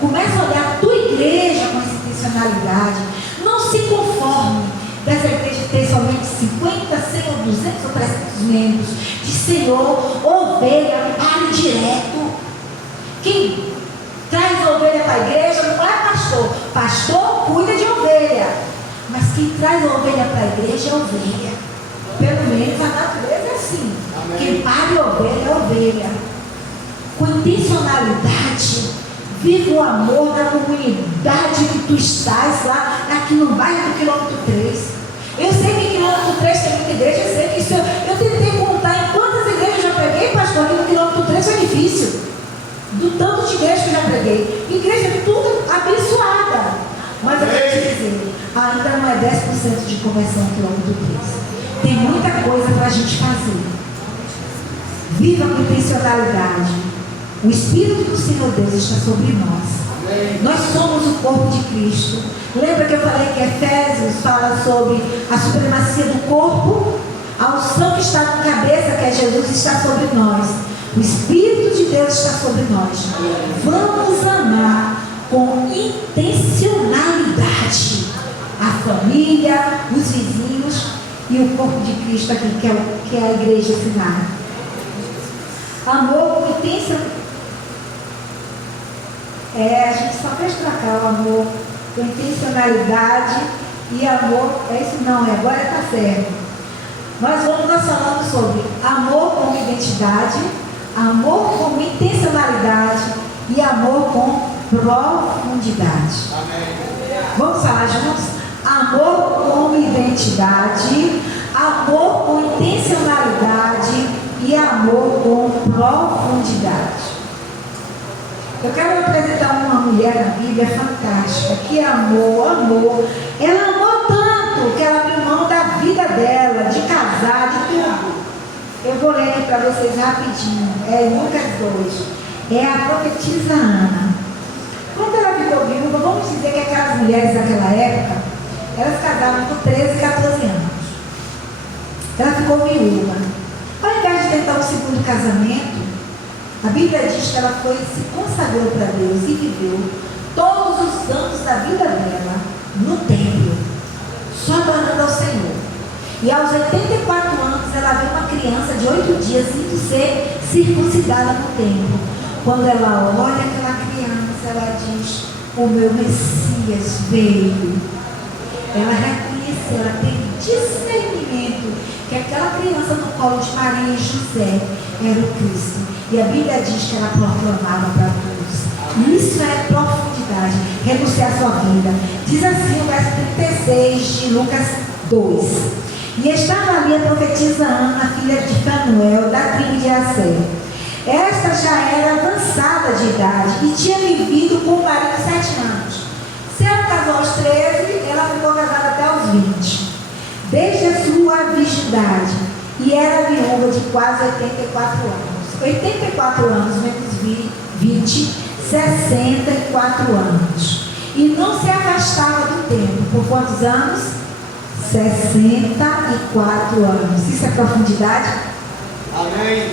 Começa a olhar a tua igreja com essa intencionalidade. Não se conforme dessa igreja ter somente 50, 100 ou 200 ou 300 membros. De Senhor, ovelha, pare direto. Quem traz a ovelha para a igreja não é pastor. Pastor cuida de ovelha. Mas quem traz a ovelha para a igreja é ovelha. Pelo menos a natureza é assim. Amém. Quem pare ovelha é ovelha. Com intencionalidade, viva o amor da comunidade que tu estás lá, aqui no bairro do quilômetro 3. Eu sei que quilômetro 3 tem muita igreja, eu sei que isso. Eu tentei contar em quantas igrejas eu já preguei, pastor, aqui no quilômetro 3 é difícil. Do tanto de igreja que eu já preguei. Igreja tudo abençoada. Mas eu quero te dizer, ainda não é 10% de conversão no quilômetro 3. Tem muita coisa para a gente fazer. Viva com intencionalidade. O Espírito do Senhor Deus está sobre nós. Amém. Nós somos o corpo de Cristo. Lembra que eu falei que Efésios fala sobre a supremacia do corpo? A unção que está na cabeça, que é Jesus, está sobre nós. O Espírito de Deus está sobre nós. Vamos amar com intencionalidade a família, os vizinhos e o corpo de Cristo aqui, que é a igreja final. Amor com intencionalidade. A gente só fez pra cá o amor com intencionalidade e amor, é isso não, agora está certo. Nós falando sobre amor como identidade, amor como intencionalidade e amor com profundidade. Amém. Vamos falar juntos? Amor como identidade, amor com intencionalidade e amor com profundidade. Eu quero apresentar uma mulher na Bíblia fantástica, que amou. Ela amou tanto que ela abriu mão da vida dela, de casar, de tudo. Eu vou ler aqui para vocês rapidinho. É Lucas 2. É a profetisa Ana. Quando ela ficou viúva, vamos dizer que aquelas mulheres daquela época, elas casavam com 13, 14 anos. Ela ficou viúva. Ao invés de tentar um segundo casamento, a Bíblia diz que ela se consagrou para Deus e viveu todos os anos da vida dela no templo, só adorando ao Senhor. E aos 84 anos ela viu uma criança de 8 dias indo ser circuncidada no templo. Quando ela olha aquela criança, ela diz: o meu Messias veio. Ela reconheceu, ela teve discernimento que aquela criança no colo de Maria e José era o Cristo. E a Bíblia diz que ela proclamava para todos. Isso é profundidade, renunciar a sua vida. Diz assim o verso 36 de Lucas 2. E estava ali a profetisa Ana, filha de Fanuel, da tribo de Aser. Esta já era avançada de idade e tinha vivido com o marido 7 anos. Se ela casou aos 13, ela ficou casada até aos 20. Desde a sua virgindade. E era viúva de quase 84 anos. 84 anos menos 20, 64 anos. E não se afastava do templo. Por quantos anos? 64 anos. Isso é profundidade? Amém.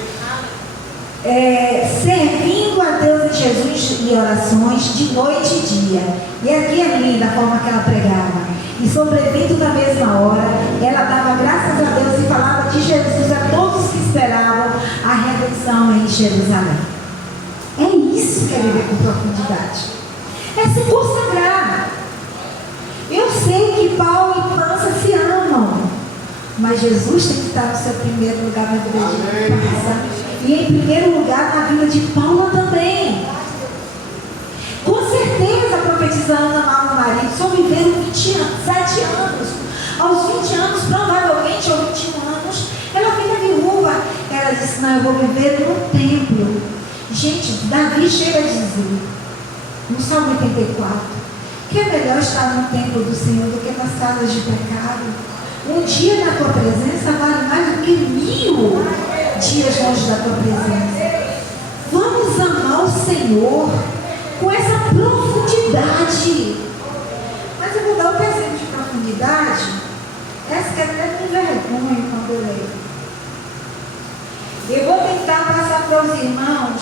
Servindo a Deus em Jesus em orações de noite e dia. E aqui é linda a forma que ela pregava. E sobrevindo na mesma hora, ela dava graças a Deus e falava de Jesus a todos que esperavam a redenção em Jerusalém. É isso que é viver com profundidade. É se consagrar. Eu sei que Paulo e Pança se amam, mas Jesus tem que estar no seu primeiro lugar na vida de Pança. E em primeiro lugar na vida de Paula também. Com certeza a profetisa Ana amava o marido, só viveram 27 anos. Aos 20 anos, provavelmente, ou 21 anos, ela fica viúva. Ela disse: não, eu vou viver no templo. Gente, Davi chega a dizer, no Salmo 84, que é melhor estar no templo do Senhor do que nas casas de pecado. Um dia na tua presença vale mais do que 1000 dias longe da tua presença. Vamos amar o Senhor com essa profundidade. Mas eu vou dar outro exemplo de profundidade. Essa que até me vergonha quando eu leio. Eu vou tentar passar para os irmãos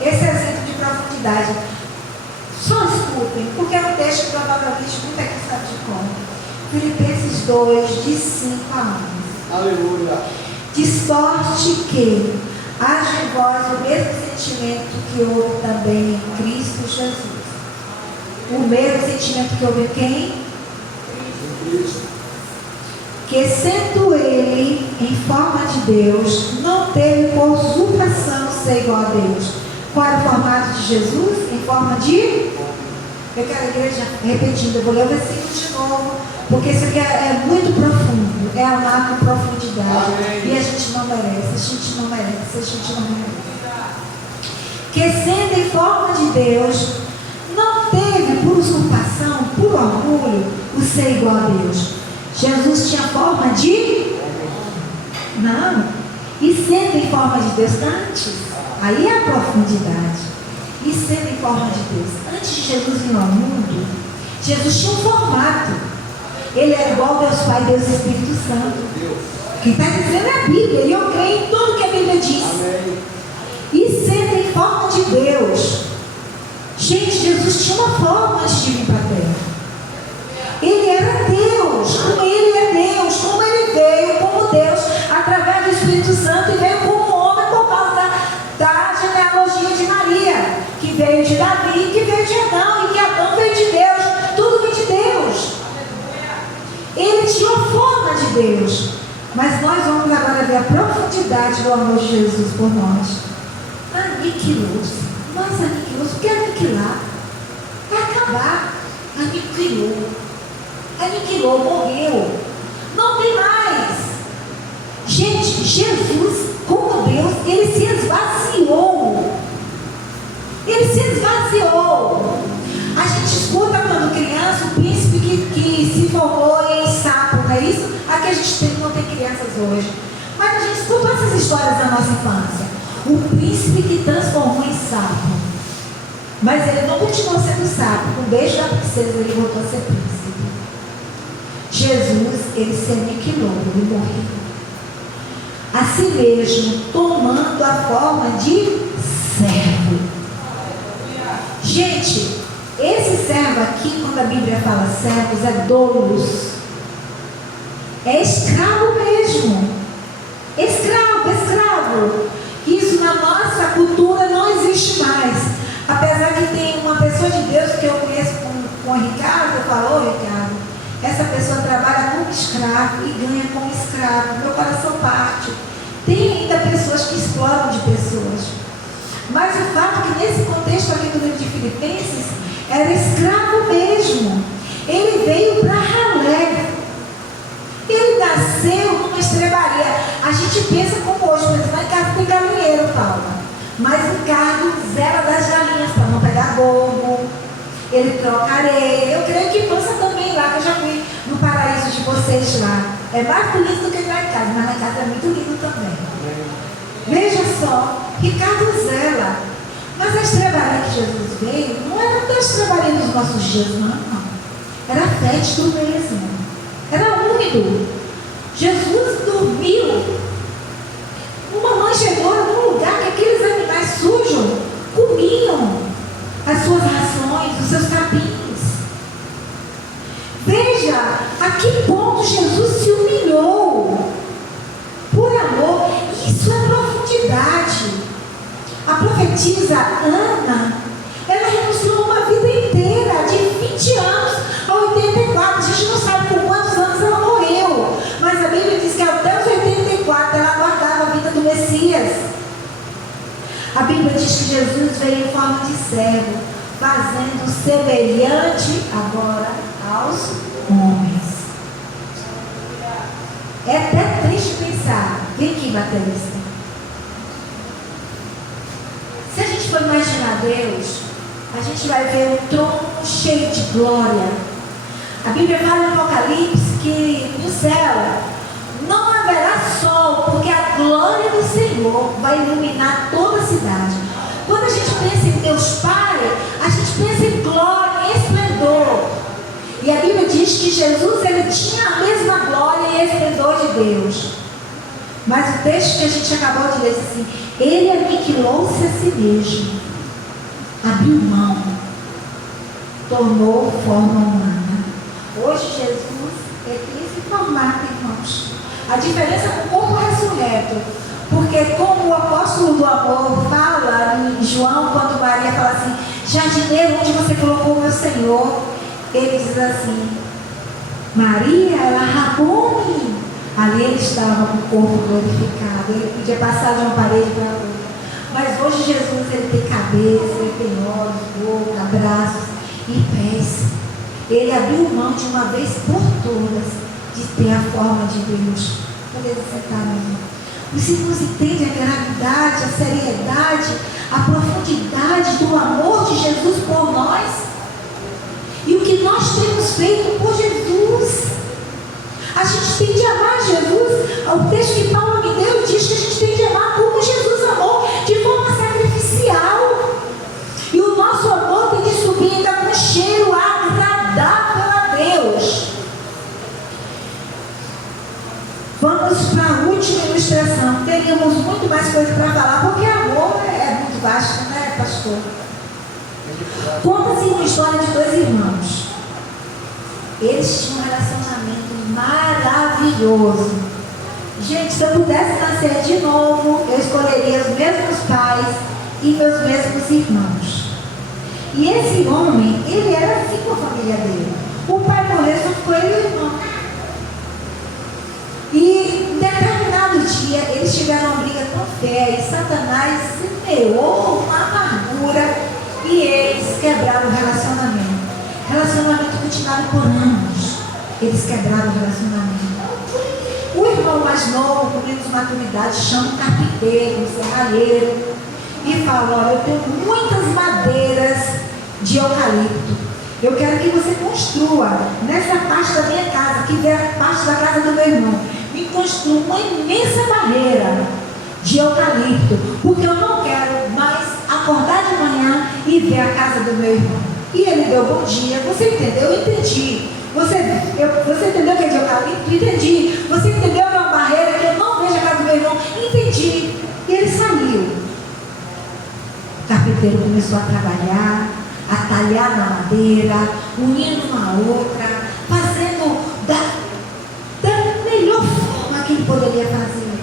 esse exemplo de profundidade. Só escutem, porque é um texto que provavelmente muito aqui sabe de como. Filipenses 2, de 5 a 11. Aleluia. De sorte que haja em vós o mesmo sentimento que houve também em Cristo Jesus. O mesmo sentimento que houve em quem? Que sendo ele em forma de Deus, não teve por usurpação ser igual a Deus. Qual era o formato de Jesus? Em forma de... Eu quero a igreja repetindo, eu vou ler o versículo de novo, porque isso aqui é muito profundo, é amar com profundidade. Amém. E a gente não merece, a gente não merece, a gente não merece. Que sendo em forma de Deus, não teve por usurpação, por orgulho, o ser igual a Deus. Jesus tinha forma de... Não. E sendo em forma de Deus antes, aí é a profundidade. E sendo em forma de Deus, antes de Jesus vir ao mundo, Jesus tinha um formato. Ele era igual Deus Pai, Deus Espírito Santo. Quem está dizendo é a Bíblia, e eu creio em tudo que a Bíblia diz. Amém. E sendo em forma de Deus. Gente, Jesus tinha uma forma antes de vir para a terra. Ele era Deus, como ele é Deus, como ele veio como Deus, através do Espírito Santo, e veio como homem por causa da genealogia de Maria, que veio de Davi, que veio de Adão, e que Adão veio de Deus, tudo veio de Deus. Deus. Mas nós vamos agora ver a profundidade do amor de Jesus por nós. Aniquilou-se. Mas aniquilou-se. O que é aniquilar? É acabar. Aniquilou. Aniquilou, morreu. Não tem mais. Gente, Jesus, como Deus, ele se esvaziou. Ele se esvaziou. A gente escuta quando criança o príncipe que se formou em sapo, não é isso? Aqui a gente não tem crianças hoje. Mas a gente escuta essas histórias da nossa infância. O príncipe que transformou em sapo. Mas ele não continuou sendo sapo. Com o beijo da princesa ele voltou a ser príncipe. Jesus, ele se aniquilou, ele morreu. A si mesmo, tomando a forma de servo. Gente, esse servo aqui, quando a Bíblia fala servos, é doulos. É escravo mesmo. Escravo. Isso na nossa cultura não existe mais. Apesar que tem uma pessoa de Deus que eu conheço com o Ricardo, falou, Ricardo, essa pessoa trabalha como escravo e ganha como escravo. Meu coração parte. Tem ainda pessoas que exploram de pessoas. Mas o fato é que nesse contexto aqui do livro de Filipenses, era escravo mesmo. Ele veio para ralé. Ele nasceu numa estrebaria. A gente pensa como hoje, mas lá em casa tem galinheiro, Paula. Mas o Ricardo zela das galinhas para não pegar bobo. Ele troca areia. Eu creio que passa também lá, que eu já fui no paraíso de vocês lá. É mais bonito do que lá em casa, mas lá em casa é muito lindo também. Veja só, Ricardo zela. Mas a estrebaria que Jesus veio não era da estrebaria dos nossos dias, não. Era fétido mesmo. Era úmido. Jesus dormiu numa manjedoura, num lugar que aqueles animais sujos comiam as suas rações, os seus capins. Veja a que ponto Jesus se humilhou por amor. Isso é profundidade. A profetisa Ana, ela renunciou uma vida inteira, de 20 anos a 84. A gente não sabe por quantos anos ela morreu, mas a Bíblia diz que até os 84 ela aguardava a vida do Messias. A Bíblia diz que Jesus veio em forma de servo, fazendo semelhante agora aos homens. É até triste pensar. Vem aqui, Batista. Se a gente for imaginar Deus, a gente vai ver um trono cheio de glória. A Bíblia fala no Apocalipse que no céu não haverá sol, porque a glória do Senhor vai iluminar toda a cidade. Quando a gente pensa em Deus Pai, a gente pensa em glória, em esplendor. E a Bíblia diz que Jesus, ele tinha a mesma glória e esplendor de Deus. Mas o texto que a gente acabou de ler diz assim: ele aniquilou-se a si mesmo, abriu mão, tornou forma humana. Hoje Jesus tem esse formato, irmãos. A diferença com o corpo ressurreto, porque como o apóstolo do amor fala em João, quando Maria fala assim: jardineiro, onde você colocou o meu Senhor? Ele diz assim: Maria, ela Rabone. Ali ele estava com o corpo glorificado. Ele podia passar de uma parede para outra. Mas hoje Jesus, ele tem cabeça, ele tem olhos, boca, braços e pés. Ele abriu mão de uma vez por todas de ter a forma de Deus. Poder sentar mesmo. Os irmãos entendem a gravidade, a seriedade, a profundidade do amor de Jesus por nós? E o que nós temos feito por Jesus? A gente tem de amar Jesus. O texto que Paulo me deu diz que a gente tem de amar como Jesus amou, de forma sacrificial. E o nosso amor tem de subir ainda com um cheiro agradável a Deus. Vamos para a última ilustração. Teríamos muito mais coisa para falar, porque amor é muito vasto, né, pastor? Conta-se uma história de dois irmãos. Eles tinham um relacionamento maravilhoso. Gente, se eu pudesse nascer de novo, eu escolheria os mesmos pais e meus mesmos irmãos. E esse homem, ele era assim com a família dele. O pai morreu, só ficou ele e o irmão. dia eles tiveram uma briga tão feia e Satanás semeou uma amargura e eles quebraram o relacionamento. Relacionamento continuado por anos. Eles quebraram o relacionamento. O irmão mais novo, com menos maturidade, chama o carpinteiro, o serralheiro e fala: olha, eu tenho muitas madeiras de eucalipto. Eu quero que você construa nessa parte da minha casa, que é a parte da casa do meu irmão, me construa uma imensa barreira de eucalipto, porque eu não quero mais acordar de manhã e ver a casa do meu irmão. E ele deu bom dia. Você entendeu? Eu entendi. Você entendeu que é de eucalipto? Entendi. Você entendeu que é uma barreira que eu não vejo a casa do meu irmão? Entendi. E ele saiu. O carpinteiro começou a trabalhar, a talhar na madeira, unindo uma a outra, fazendo da melhor forma que ele poderia fazer.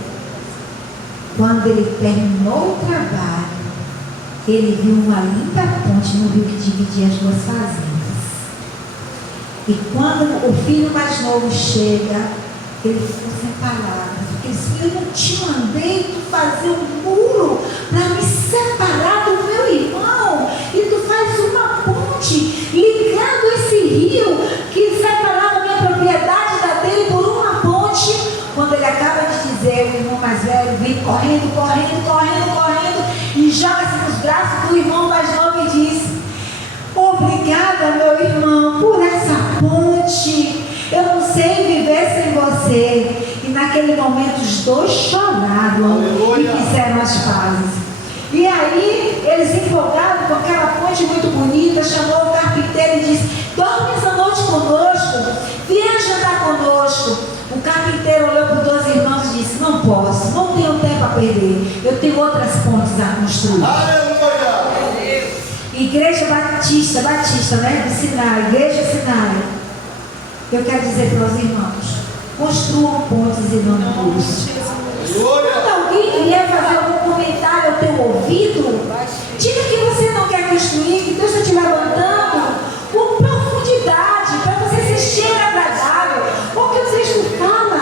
Quando ele terminou o trabalho, ele viu uma linda ponte no rio que dividia as duas fazendas. E quando o filho mais novo chega, ele ficou sem palavras, porque ele disse: eu não tinha andei tu fazer um muro para me separar do meu irmão, e tu faz uma ponte ligando esse rio que separava a minha propriedade da dele por uma ponte. Quando ele acaba de dizer, o irmão mais velho vem correndo e joga-se nos braços do irmão mais novo e diz: obrigada, meu irmão, por essa ponte. Eu não sei viver sem você. E naquele momento os dois choraram e fizeram as pazes. E aí eles, empolgados com aquela ponte muito bonita, chamou o carpinteiro e disse: dorme essa noite conosco, venha jantar conosco. O carpinteiro olhou para os dois irmãos e disse: não posso, não tenho tempo a perder, eu tenho outras pontes a construir. Aleluia! Igreja Batista, né? Do Sinai, Igreja Sinai. Eu quero dizer para os irmãos: construam pontes e não muros. Quando alguém vier fazer algum comentário ao teu ouvido, diga que você não quer construir, que Deus está te levantando com profundidade, para você ser cheio agradável. Porque o texto fala,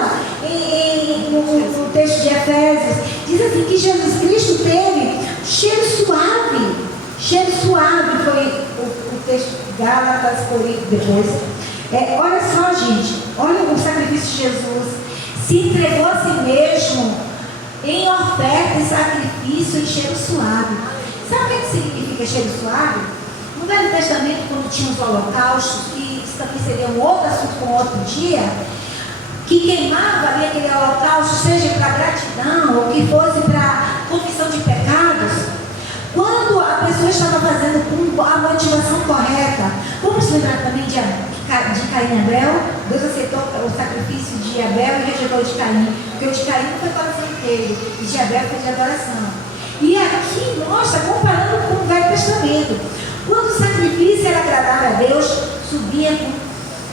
no texto de Efésios, diz assim que Jesus Cristo teve cheiro suave. Cheiro suave foi o texto de Gálatas, Coríntios, depois. Olha só, gente, olha o sacrifício de Jesus. Se entregou a si mesmo em oferta e sacrifício em cheiro suave. Sabe o que significa cheiro suave? No Velho Testamento, quando tinha os holocaustos, e isso também seria um outro assunto com outro dia, que queimava ali aquele holocausto, seja para gratidão ou que fosse para confissão de pecados. Quando a pessoa estava fazendo com a motivação correta, vamos lembrar também de Caim e Abel. Deus aceitou o sacrifício de Abel e rejeitou o de Caim, porque o de Caim não foi coração inteiro, e de Abel foi de adoração. E aqui mostra, comparando com o Velho Testamento, quando o sacrifício era agradável a Deus, subia com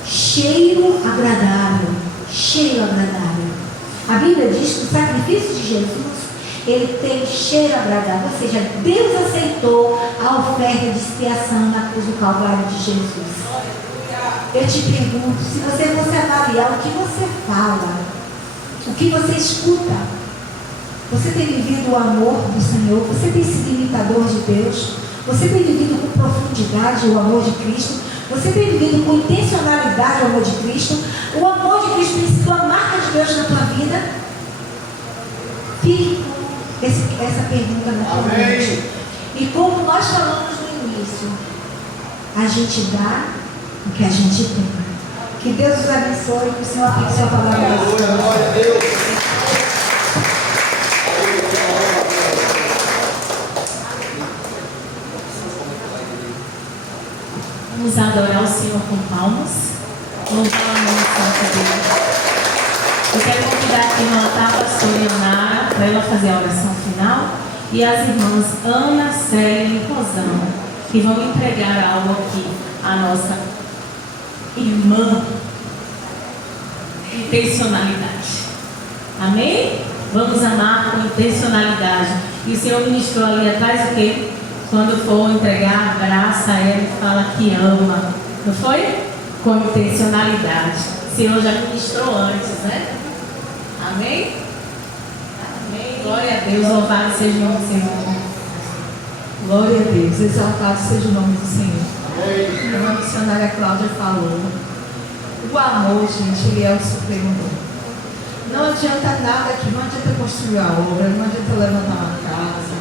cheiro agradável. Cheiro agradável. A Bíblia diz que o sacrifício de Jesus, ele tem cheiro agradável, ou seja, Deus aceitou a oferta de expiação na cruz do Calvário de Jesus. Eu te pergunto, se você fosse avaliar o que você fala, o que você escuta, você tem vivido o amor do Senhor? Você tem sido imitador de Deus? Você tem vivido com profundidade o amor de Cristo? Você tem vivido com intencionalidade o amor de Cristo? O amor de Cristo tem sido a marca de Deus na tua vida? Fique com essa pergunta na tua mente. E como nós falamos no início, a gente dá o que a gente tem. Que Deus os abençoe, que o Senhor aplique sua palavra. Glória a Deus. Vamos adorar o Senhor com palmas. Louvar a mão do Santo Deus. Eu quero convidar aqui no altar a pastora Ionara para ela fazer a oração final. E as irmãs Ana, Célia e Rosana, que vão entregar algo aqui à nossa irmã. Intencionalidade. Amém? Vamos amar com intencionalidade. E o Senhor ministrou ali atrás o quê? Quando for entregar, abraça ela e fala que ama. Não foi? Com intencionalidade. O Senhor já ministrou antes, né? Amém? Deus, louvado seja o nome do Senhor. Glória a Deus, exaltado seja o nome do Senhor. Amém. Como a missionária Cláudia falou, o amor, gente, ele é o supremo dom. Não adianta nada aqui, não adianta construir a obra, não adianta levantar uma casa,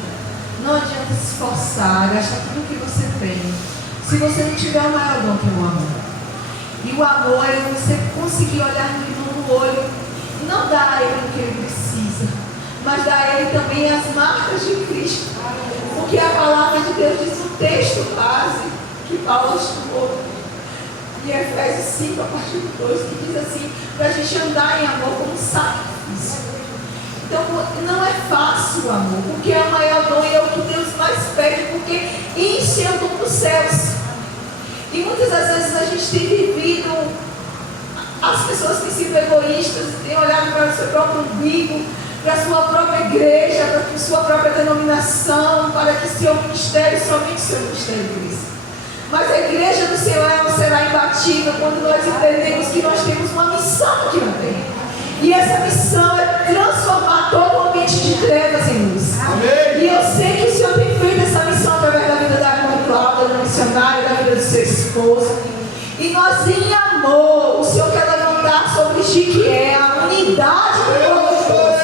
não adianta se esforçar, gastar tudo que você tem, se você não tiver o maior dom que é o amor. E o amor é você conseguir olhar no irmão no olho e não dar a ele o que ele precisa, mas dar a ele também as marcas de Cristo. Porque a palavra de Deus diz um texto base que Paulo estudou em Efésios 5, a partir do 2, que diz assim, para a gente andar em amor como sacrifício. Então não é fácil o amor, porque é o maior dom e é o que Deus mais pede, porque enche o dom dos céus. E muitas das vezes a gente tem vivido, as pessoas têm sido egoístas, têm olhado para o seu próprio umbigo, para a sua própria igreja, para a sua própria denominação, para que seu ministério, somente seu ministério cresça. Mas a igreja do Senhor ela será imbatível quando nós entendemos que nós temos uma missão aqui na terra. E essa missão é transformar todo o ambiente de trevas em luz. Amém. E eu sei que o Senhor tem feito essa missão através da vida da irmã Cláudia, da missionária, da vida do seu esposo. E nós, em amor, o Senhor quer levantar sobre ti que é a unidade do povo de Deus.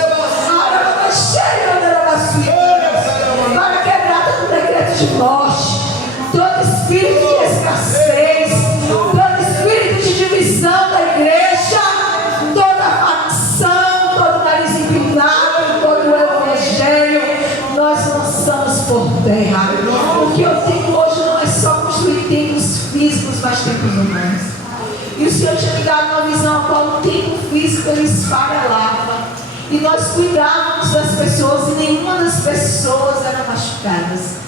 Para quebrar todo decreto de morte, todo espírito de escassez, todo espírito de divisão da igreja, toda facção, todo nariz empinado, todo o evangelho, nós lançamos por terra. O que eu tenho hoje não é só construir templos físicos, mas templos humanos. E o Senhor tinha me dado uma visão a qual o templo físico ele esfarelava. E nós cuidávamos das pessoas e nenhuma das pessoas eram machucadas.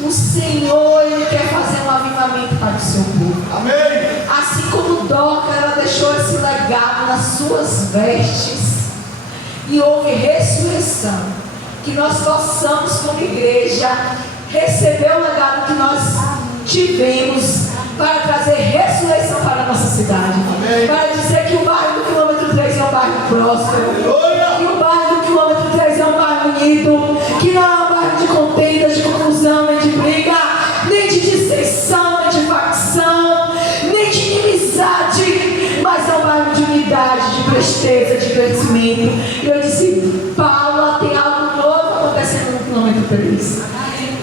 O Senhor, Ele quer fazer um avivamento para o seu povo. Amém. Assim como Doca, ela deixou esse legado nas suas vestes. E houve ressurreição. Que nós possamos, como igreja, receber o legado que nós tivemos para trazer ressurreição para a nossa cidade. Amém. Para dizer que o bairro do quilômetro 3 é um bairro próspero. Que o bairro do quilômetro 3 é um bairro unido. Que não é um bairro de contenda, de confusão, nem de briga, nem de dissensão, nem de facção, nem de inimizade, mas é um bairro de unidade, de presteza, de crescimento. E eu disse, Paula, tem algo novo acontecendo no quilômetro 3.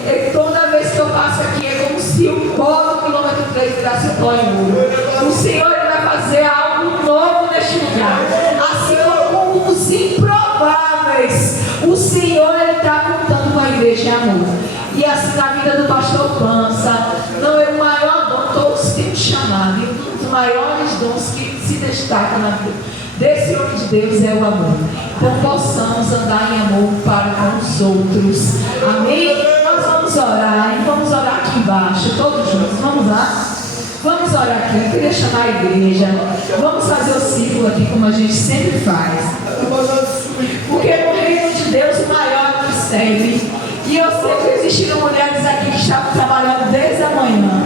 E toda vez que eu passo aqui é como se o pó do quilômetro 3 virasse o pó em ouro. O Senhor ele vai fazer algo novo neste lugar. Assim como os improváveis, o Senhor está contando com a igreja em amor. E assim na vida do pastor Pança, não é o maior dom, todos têm um chamado. E um dos maiores dons que se destaca na vida desse homem de Deus é o amor. Então possamos andar em amor para com os outros. Amém? Nós vamos orar e vamos orar aqui embaixo, todos juntos. Vamos lá? Vamos orar aqui. Eu queria chamar a igreja. Vamos fazer o círculo aqui como a gente sempre faz. Porque no reino de Deus o maior é o que serve. E eu sei que existiram mulheres aqui que estavam trabalhando desde a manhã.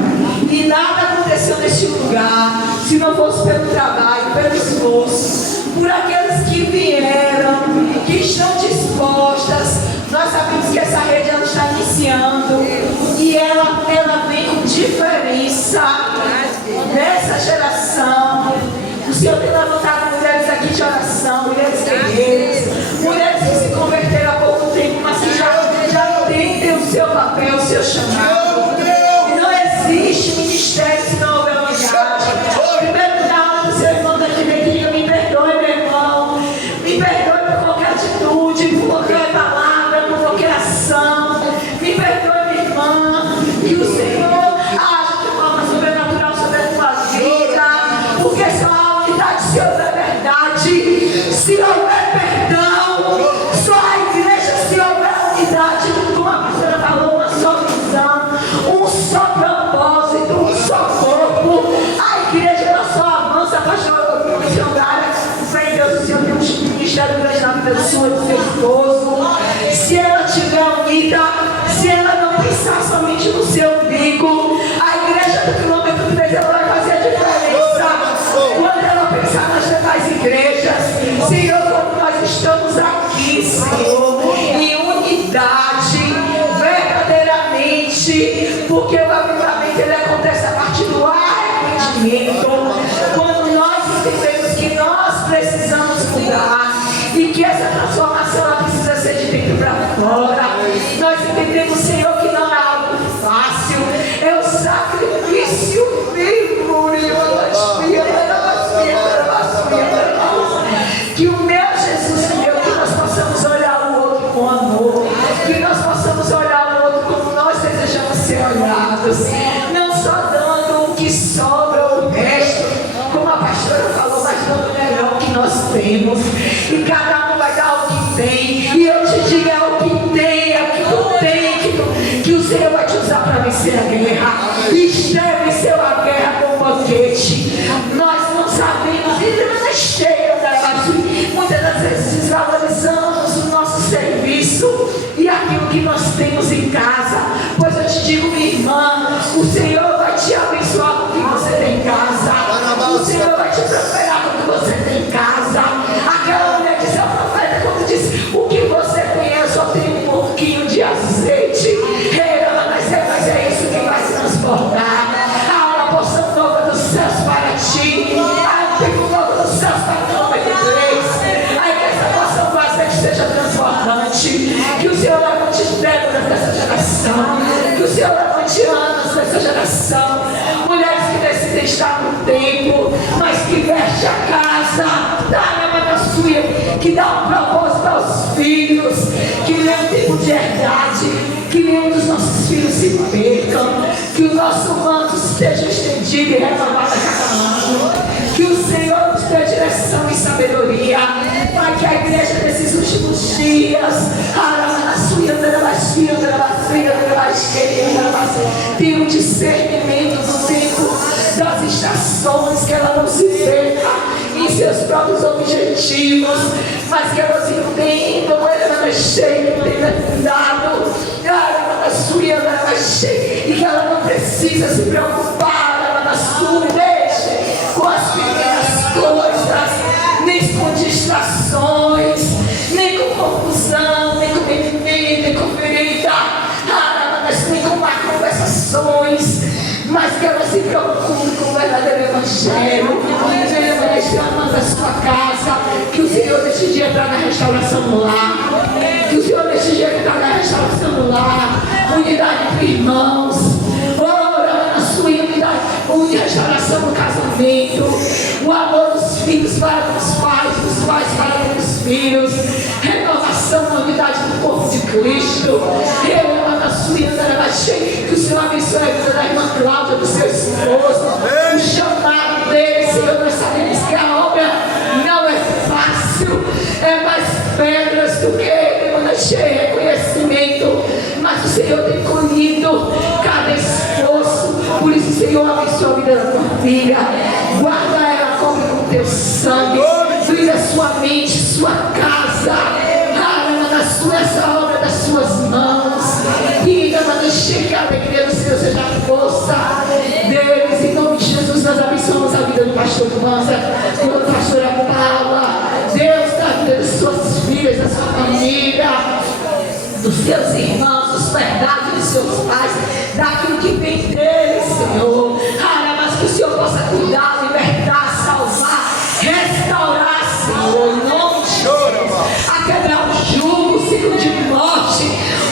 E nada aconteceu neste lugar se não fosse pelo trabalho, pelo esforço, por aqueles que vieram, que estão dispostas. Nós sabemos que essa rede ela está iniciando e ela vem com diferença nessa geração. O Senhor tem levantado mulheres aqui de oração, mulheres guerreiras, mulheres que se converteram há pouco tempo, mas que já entendem o seu papel, o seu chamado. Não existe ministério se não houver unidade. Primeiro lugar, o seu irmão da direita, me perdoe, meu irmão. Me perdoe por qualquer atitude, por qualquer palavra, por qualquer ação. Me perdoe, minha irmã. Que o Senhor age de forma sobrenatural sobre a tua vida. Porque só há unidade se houver verdade. Se houver perdão, só a igreja se houver unidade. Como a pastora falou, uma só visão, um só propósito, um só corpo. A igreja ela só avança, pastor missionária. Sem Deus, o Senhor tem um ministério grande na vida sua e do seu esposo. Se ela estiver unida, se ela não pensar somente no seu umbigo, a igreja do quilômetro 3 ela vai fazer a diferença. Quando ela pensar nas demais igrejas, Senhor, como nós estamos aqui, Senhor, em cada um vai dar o que tem. E eu te digo, é o que tem, é o que tu tem, que o Senhor vai te usar para vencer a guerra. E Esther venceu a guerra com um banquete. Nós não sabemos, e não é cheia da muitas das vezes desvalorizamos o nosso serviço e aquilo que nós temos em casa. Pois eu te digo, minha irmã, o Senhor vai te abençoar com o que você tem em casa. O Senhor vai te prosperar com o que você tem em casa. Aquela mulher disse ao profeta quando disse: o que você tem, eu só tenho um pouquinho de azeite. Mas é isso que vai transportar. Há uma porção nova dos céus para ti. Há um tempo novo dos céus para ti. Seja transformante, que o Senhor levante Débora dessa geração, que o Senhor levante Anas dessa geração, mulheres que decidem estar no templo, mas que veste a casa, que dá um propósito aos filhos, que nenhum tipo de herdade, que nenhum dos nossos filhos se percam, que o nosso manto esteja estendido e renovado a cada ano, que o Senhor nos dê direção e sabedoria, para que a igreja desses últimos dias tenha um discernimento do tempo, das estações, que ela não se perca em seus próprios objetivos, mas que elas entendam, ela cheia, tenha cuidado, e que ela não precisa se preocupar, ela na sua deixe com as pequenas coisas, nem com distrações, nem com confusão, nem com mimimi, nem com ferida, nem com má conversações, mas que ela se preocupe com o verdadeiro evangelho, amando a sua casa, que o Senhor neste dia traga restauração no lar, que o Senhor neste dia traga restauração no lar, unidade entre irmãos, ora na sua unidade, restauração no casamento, o amor dos filhos para com os pais, dos pais para com os filhos, renovação na unidade do corpo de Cristo. Que o Senhor abençoe a vida da irmã Cláudia, do seu esposo, o chamado dele. Senhor, nós sabemos que a obra não é fácil, é mais pedras do que demanda cheia, reconhecimento, mas o Senhor tem colhido cada esforço. Por isso, Senhor, abençoa a vida da tua filha, guarda ela, cobre com teu sangue, cuida sua mente, sua casa, essa obra das suas mãos, e que a alegria do Senhor seja a força deles. Em nome de Jesus, nós abençoamos a vida do pastor Manza, da pastora Paula, Deus, da vida das suas filhas, da sua família, dos seus irmãos, dos pedaços dos seus pais, daquilo que vem deles, Senhor. Mas que o Senhor possa cuidar, libertar, salvar, restaurar, Senhor, em nome de Jesus, a quebrar o jugo, o ciclo de morte,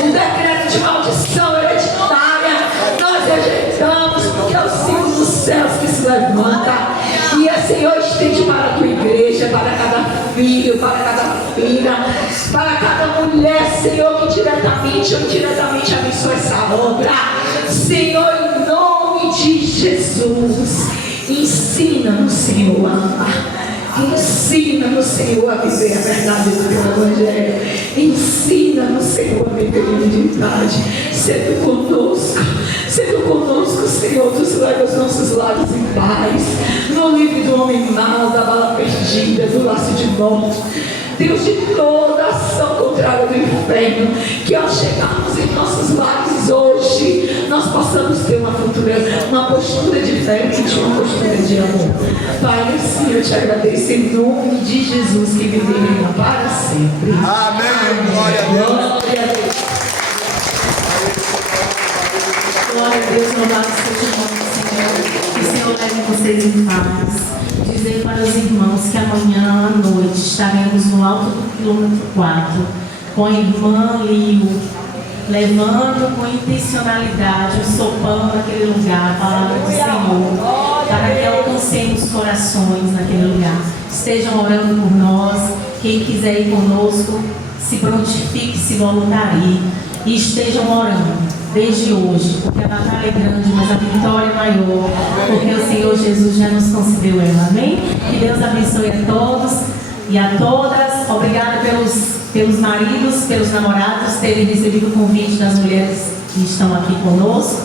um decreto de maldição hereditária, nós rejeitamos, porque é o ciclo dos céus que se levanta. E é, Senhor, estende para a tua igreja, para cada filho, para cada filha, para cada mulher, Senhor, que diretamente ou indiretamente abençoa essa obra. Senhor, em nome de Jesus, ensina-nos, Senhor, a amar. Ensina-nos, Senhor, a viver a verdade do teu evangelho. Ensina-nos, Senhor, a viver a unidade. Sendo conosco, Senhor, tu leva os nossos lares em paz. No livre do homem mau, da bala perdida, do laço de morte. Deus, de toda ação contrária do inferno, que ao chegarmos em nossos lares hoje, nós possamos ter uma postura diferente, uma postura de amor. Pai, sim, eu te agradeço em nome de Jesus, que vive e reina para sempre. Amém. Glória a Deus. Glória a Deus. Glória a Deus, louvado seja o nome do Senhor. Que o Senhor leve vocês em paz. Dizer para os irmãos que amanhã à noite estaremos no alto do quilômetro 4 com a irmã Lio, levando com intencionalidade o sopão naquele lugar, a palavra do Senhor, para que alcancemos corações naquele lugar. Estejam orando por nós. Quem quiser ir conosco, se prontifique, se voluntarie e estejam orando desde hoje, porque a batalha é grande, mas a vitória é maior, porque o Senhor Jesus já nos concedeu ela. Amém? Que Deus abençoe a todos e a todas. obrigada pelos maridos, pelos namorados terem recebido o convite das mulheres que estão aqui conosco.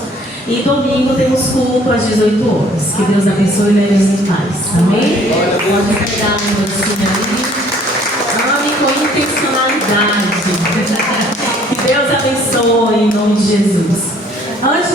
E domingo temos culto às 18 horas. Que Deus abençoe e leve-nos em paz. Amém? Pode pegar um docinho ali. Ame com intencionalidade. Que Deus abençoe em nome de Jesus. Antes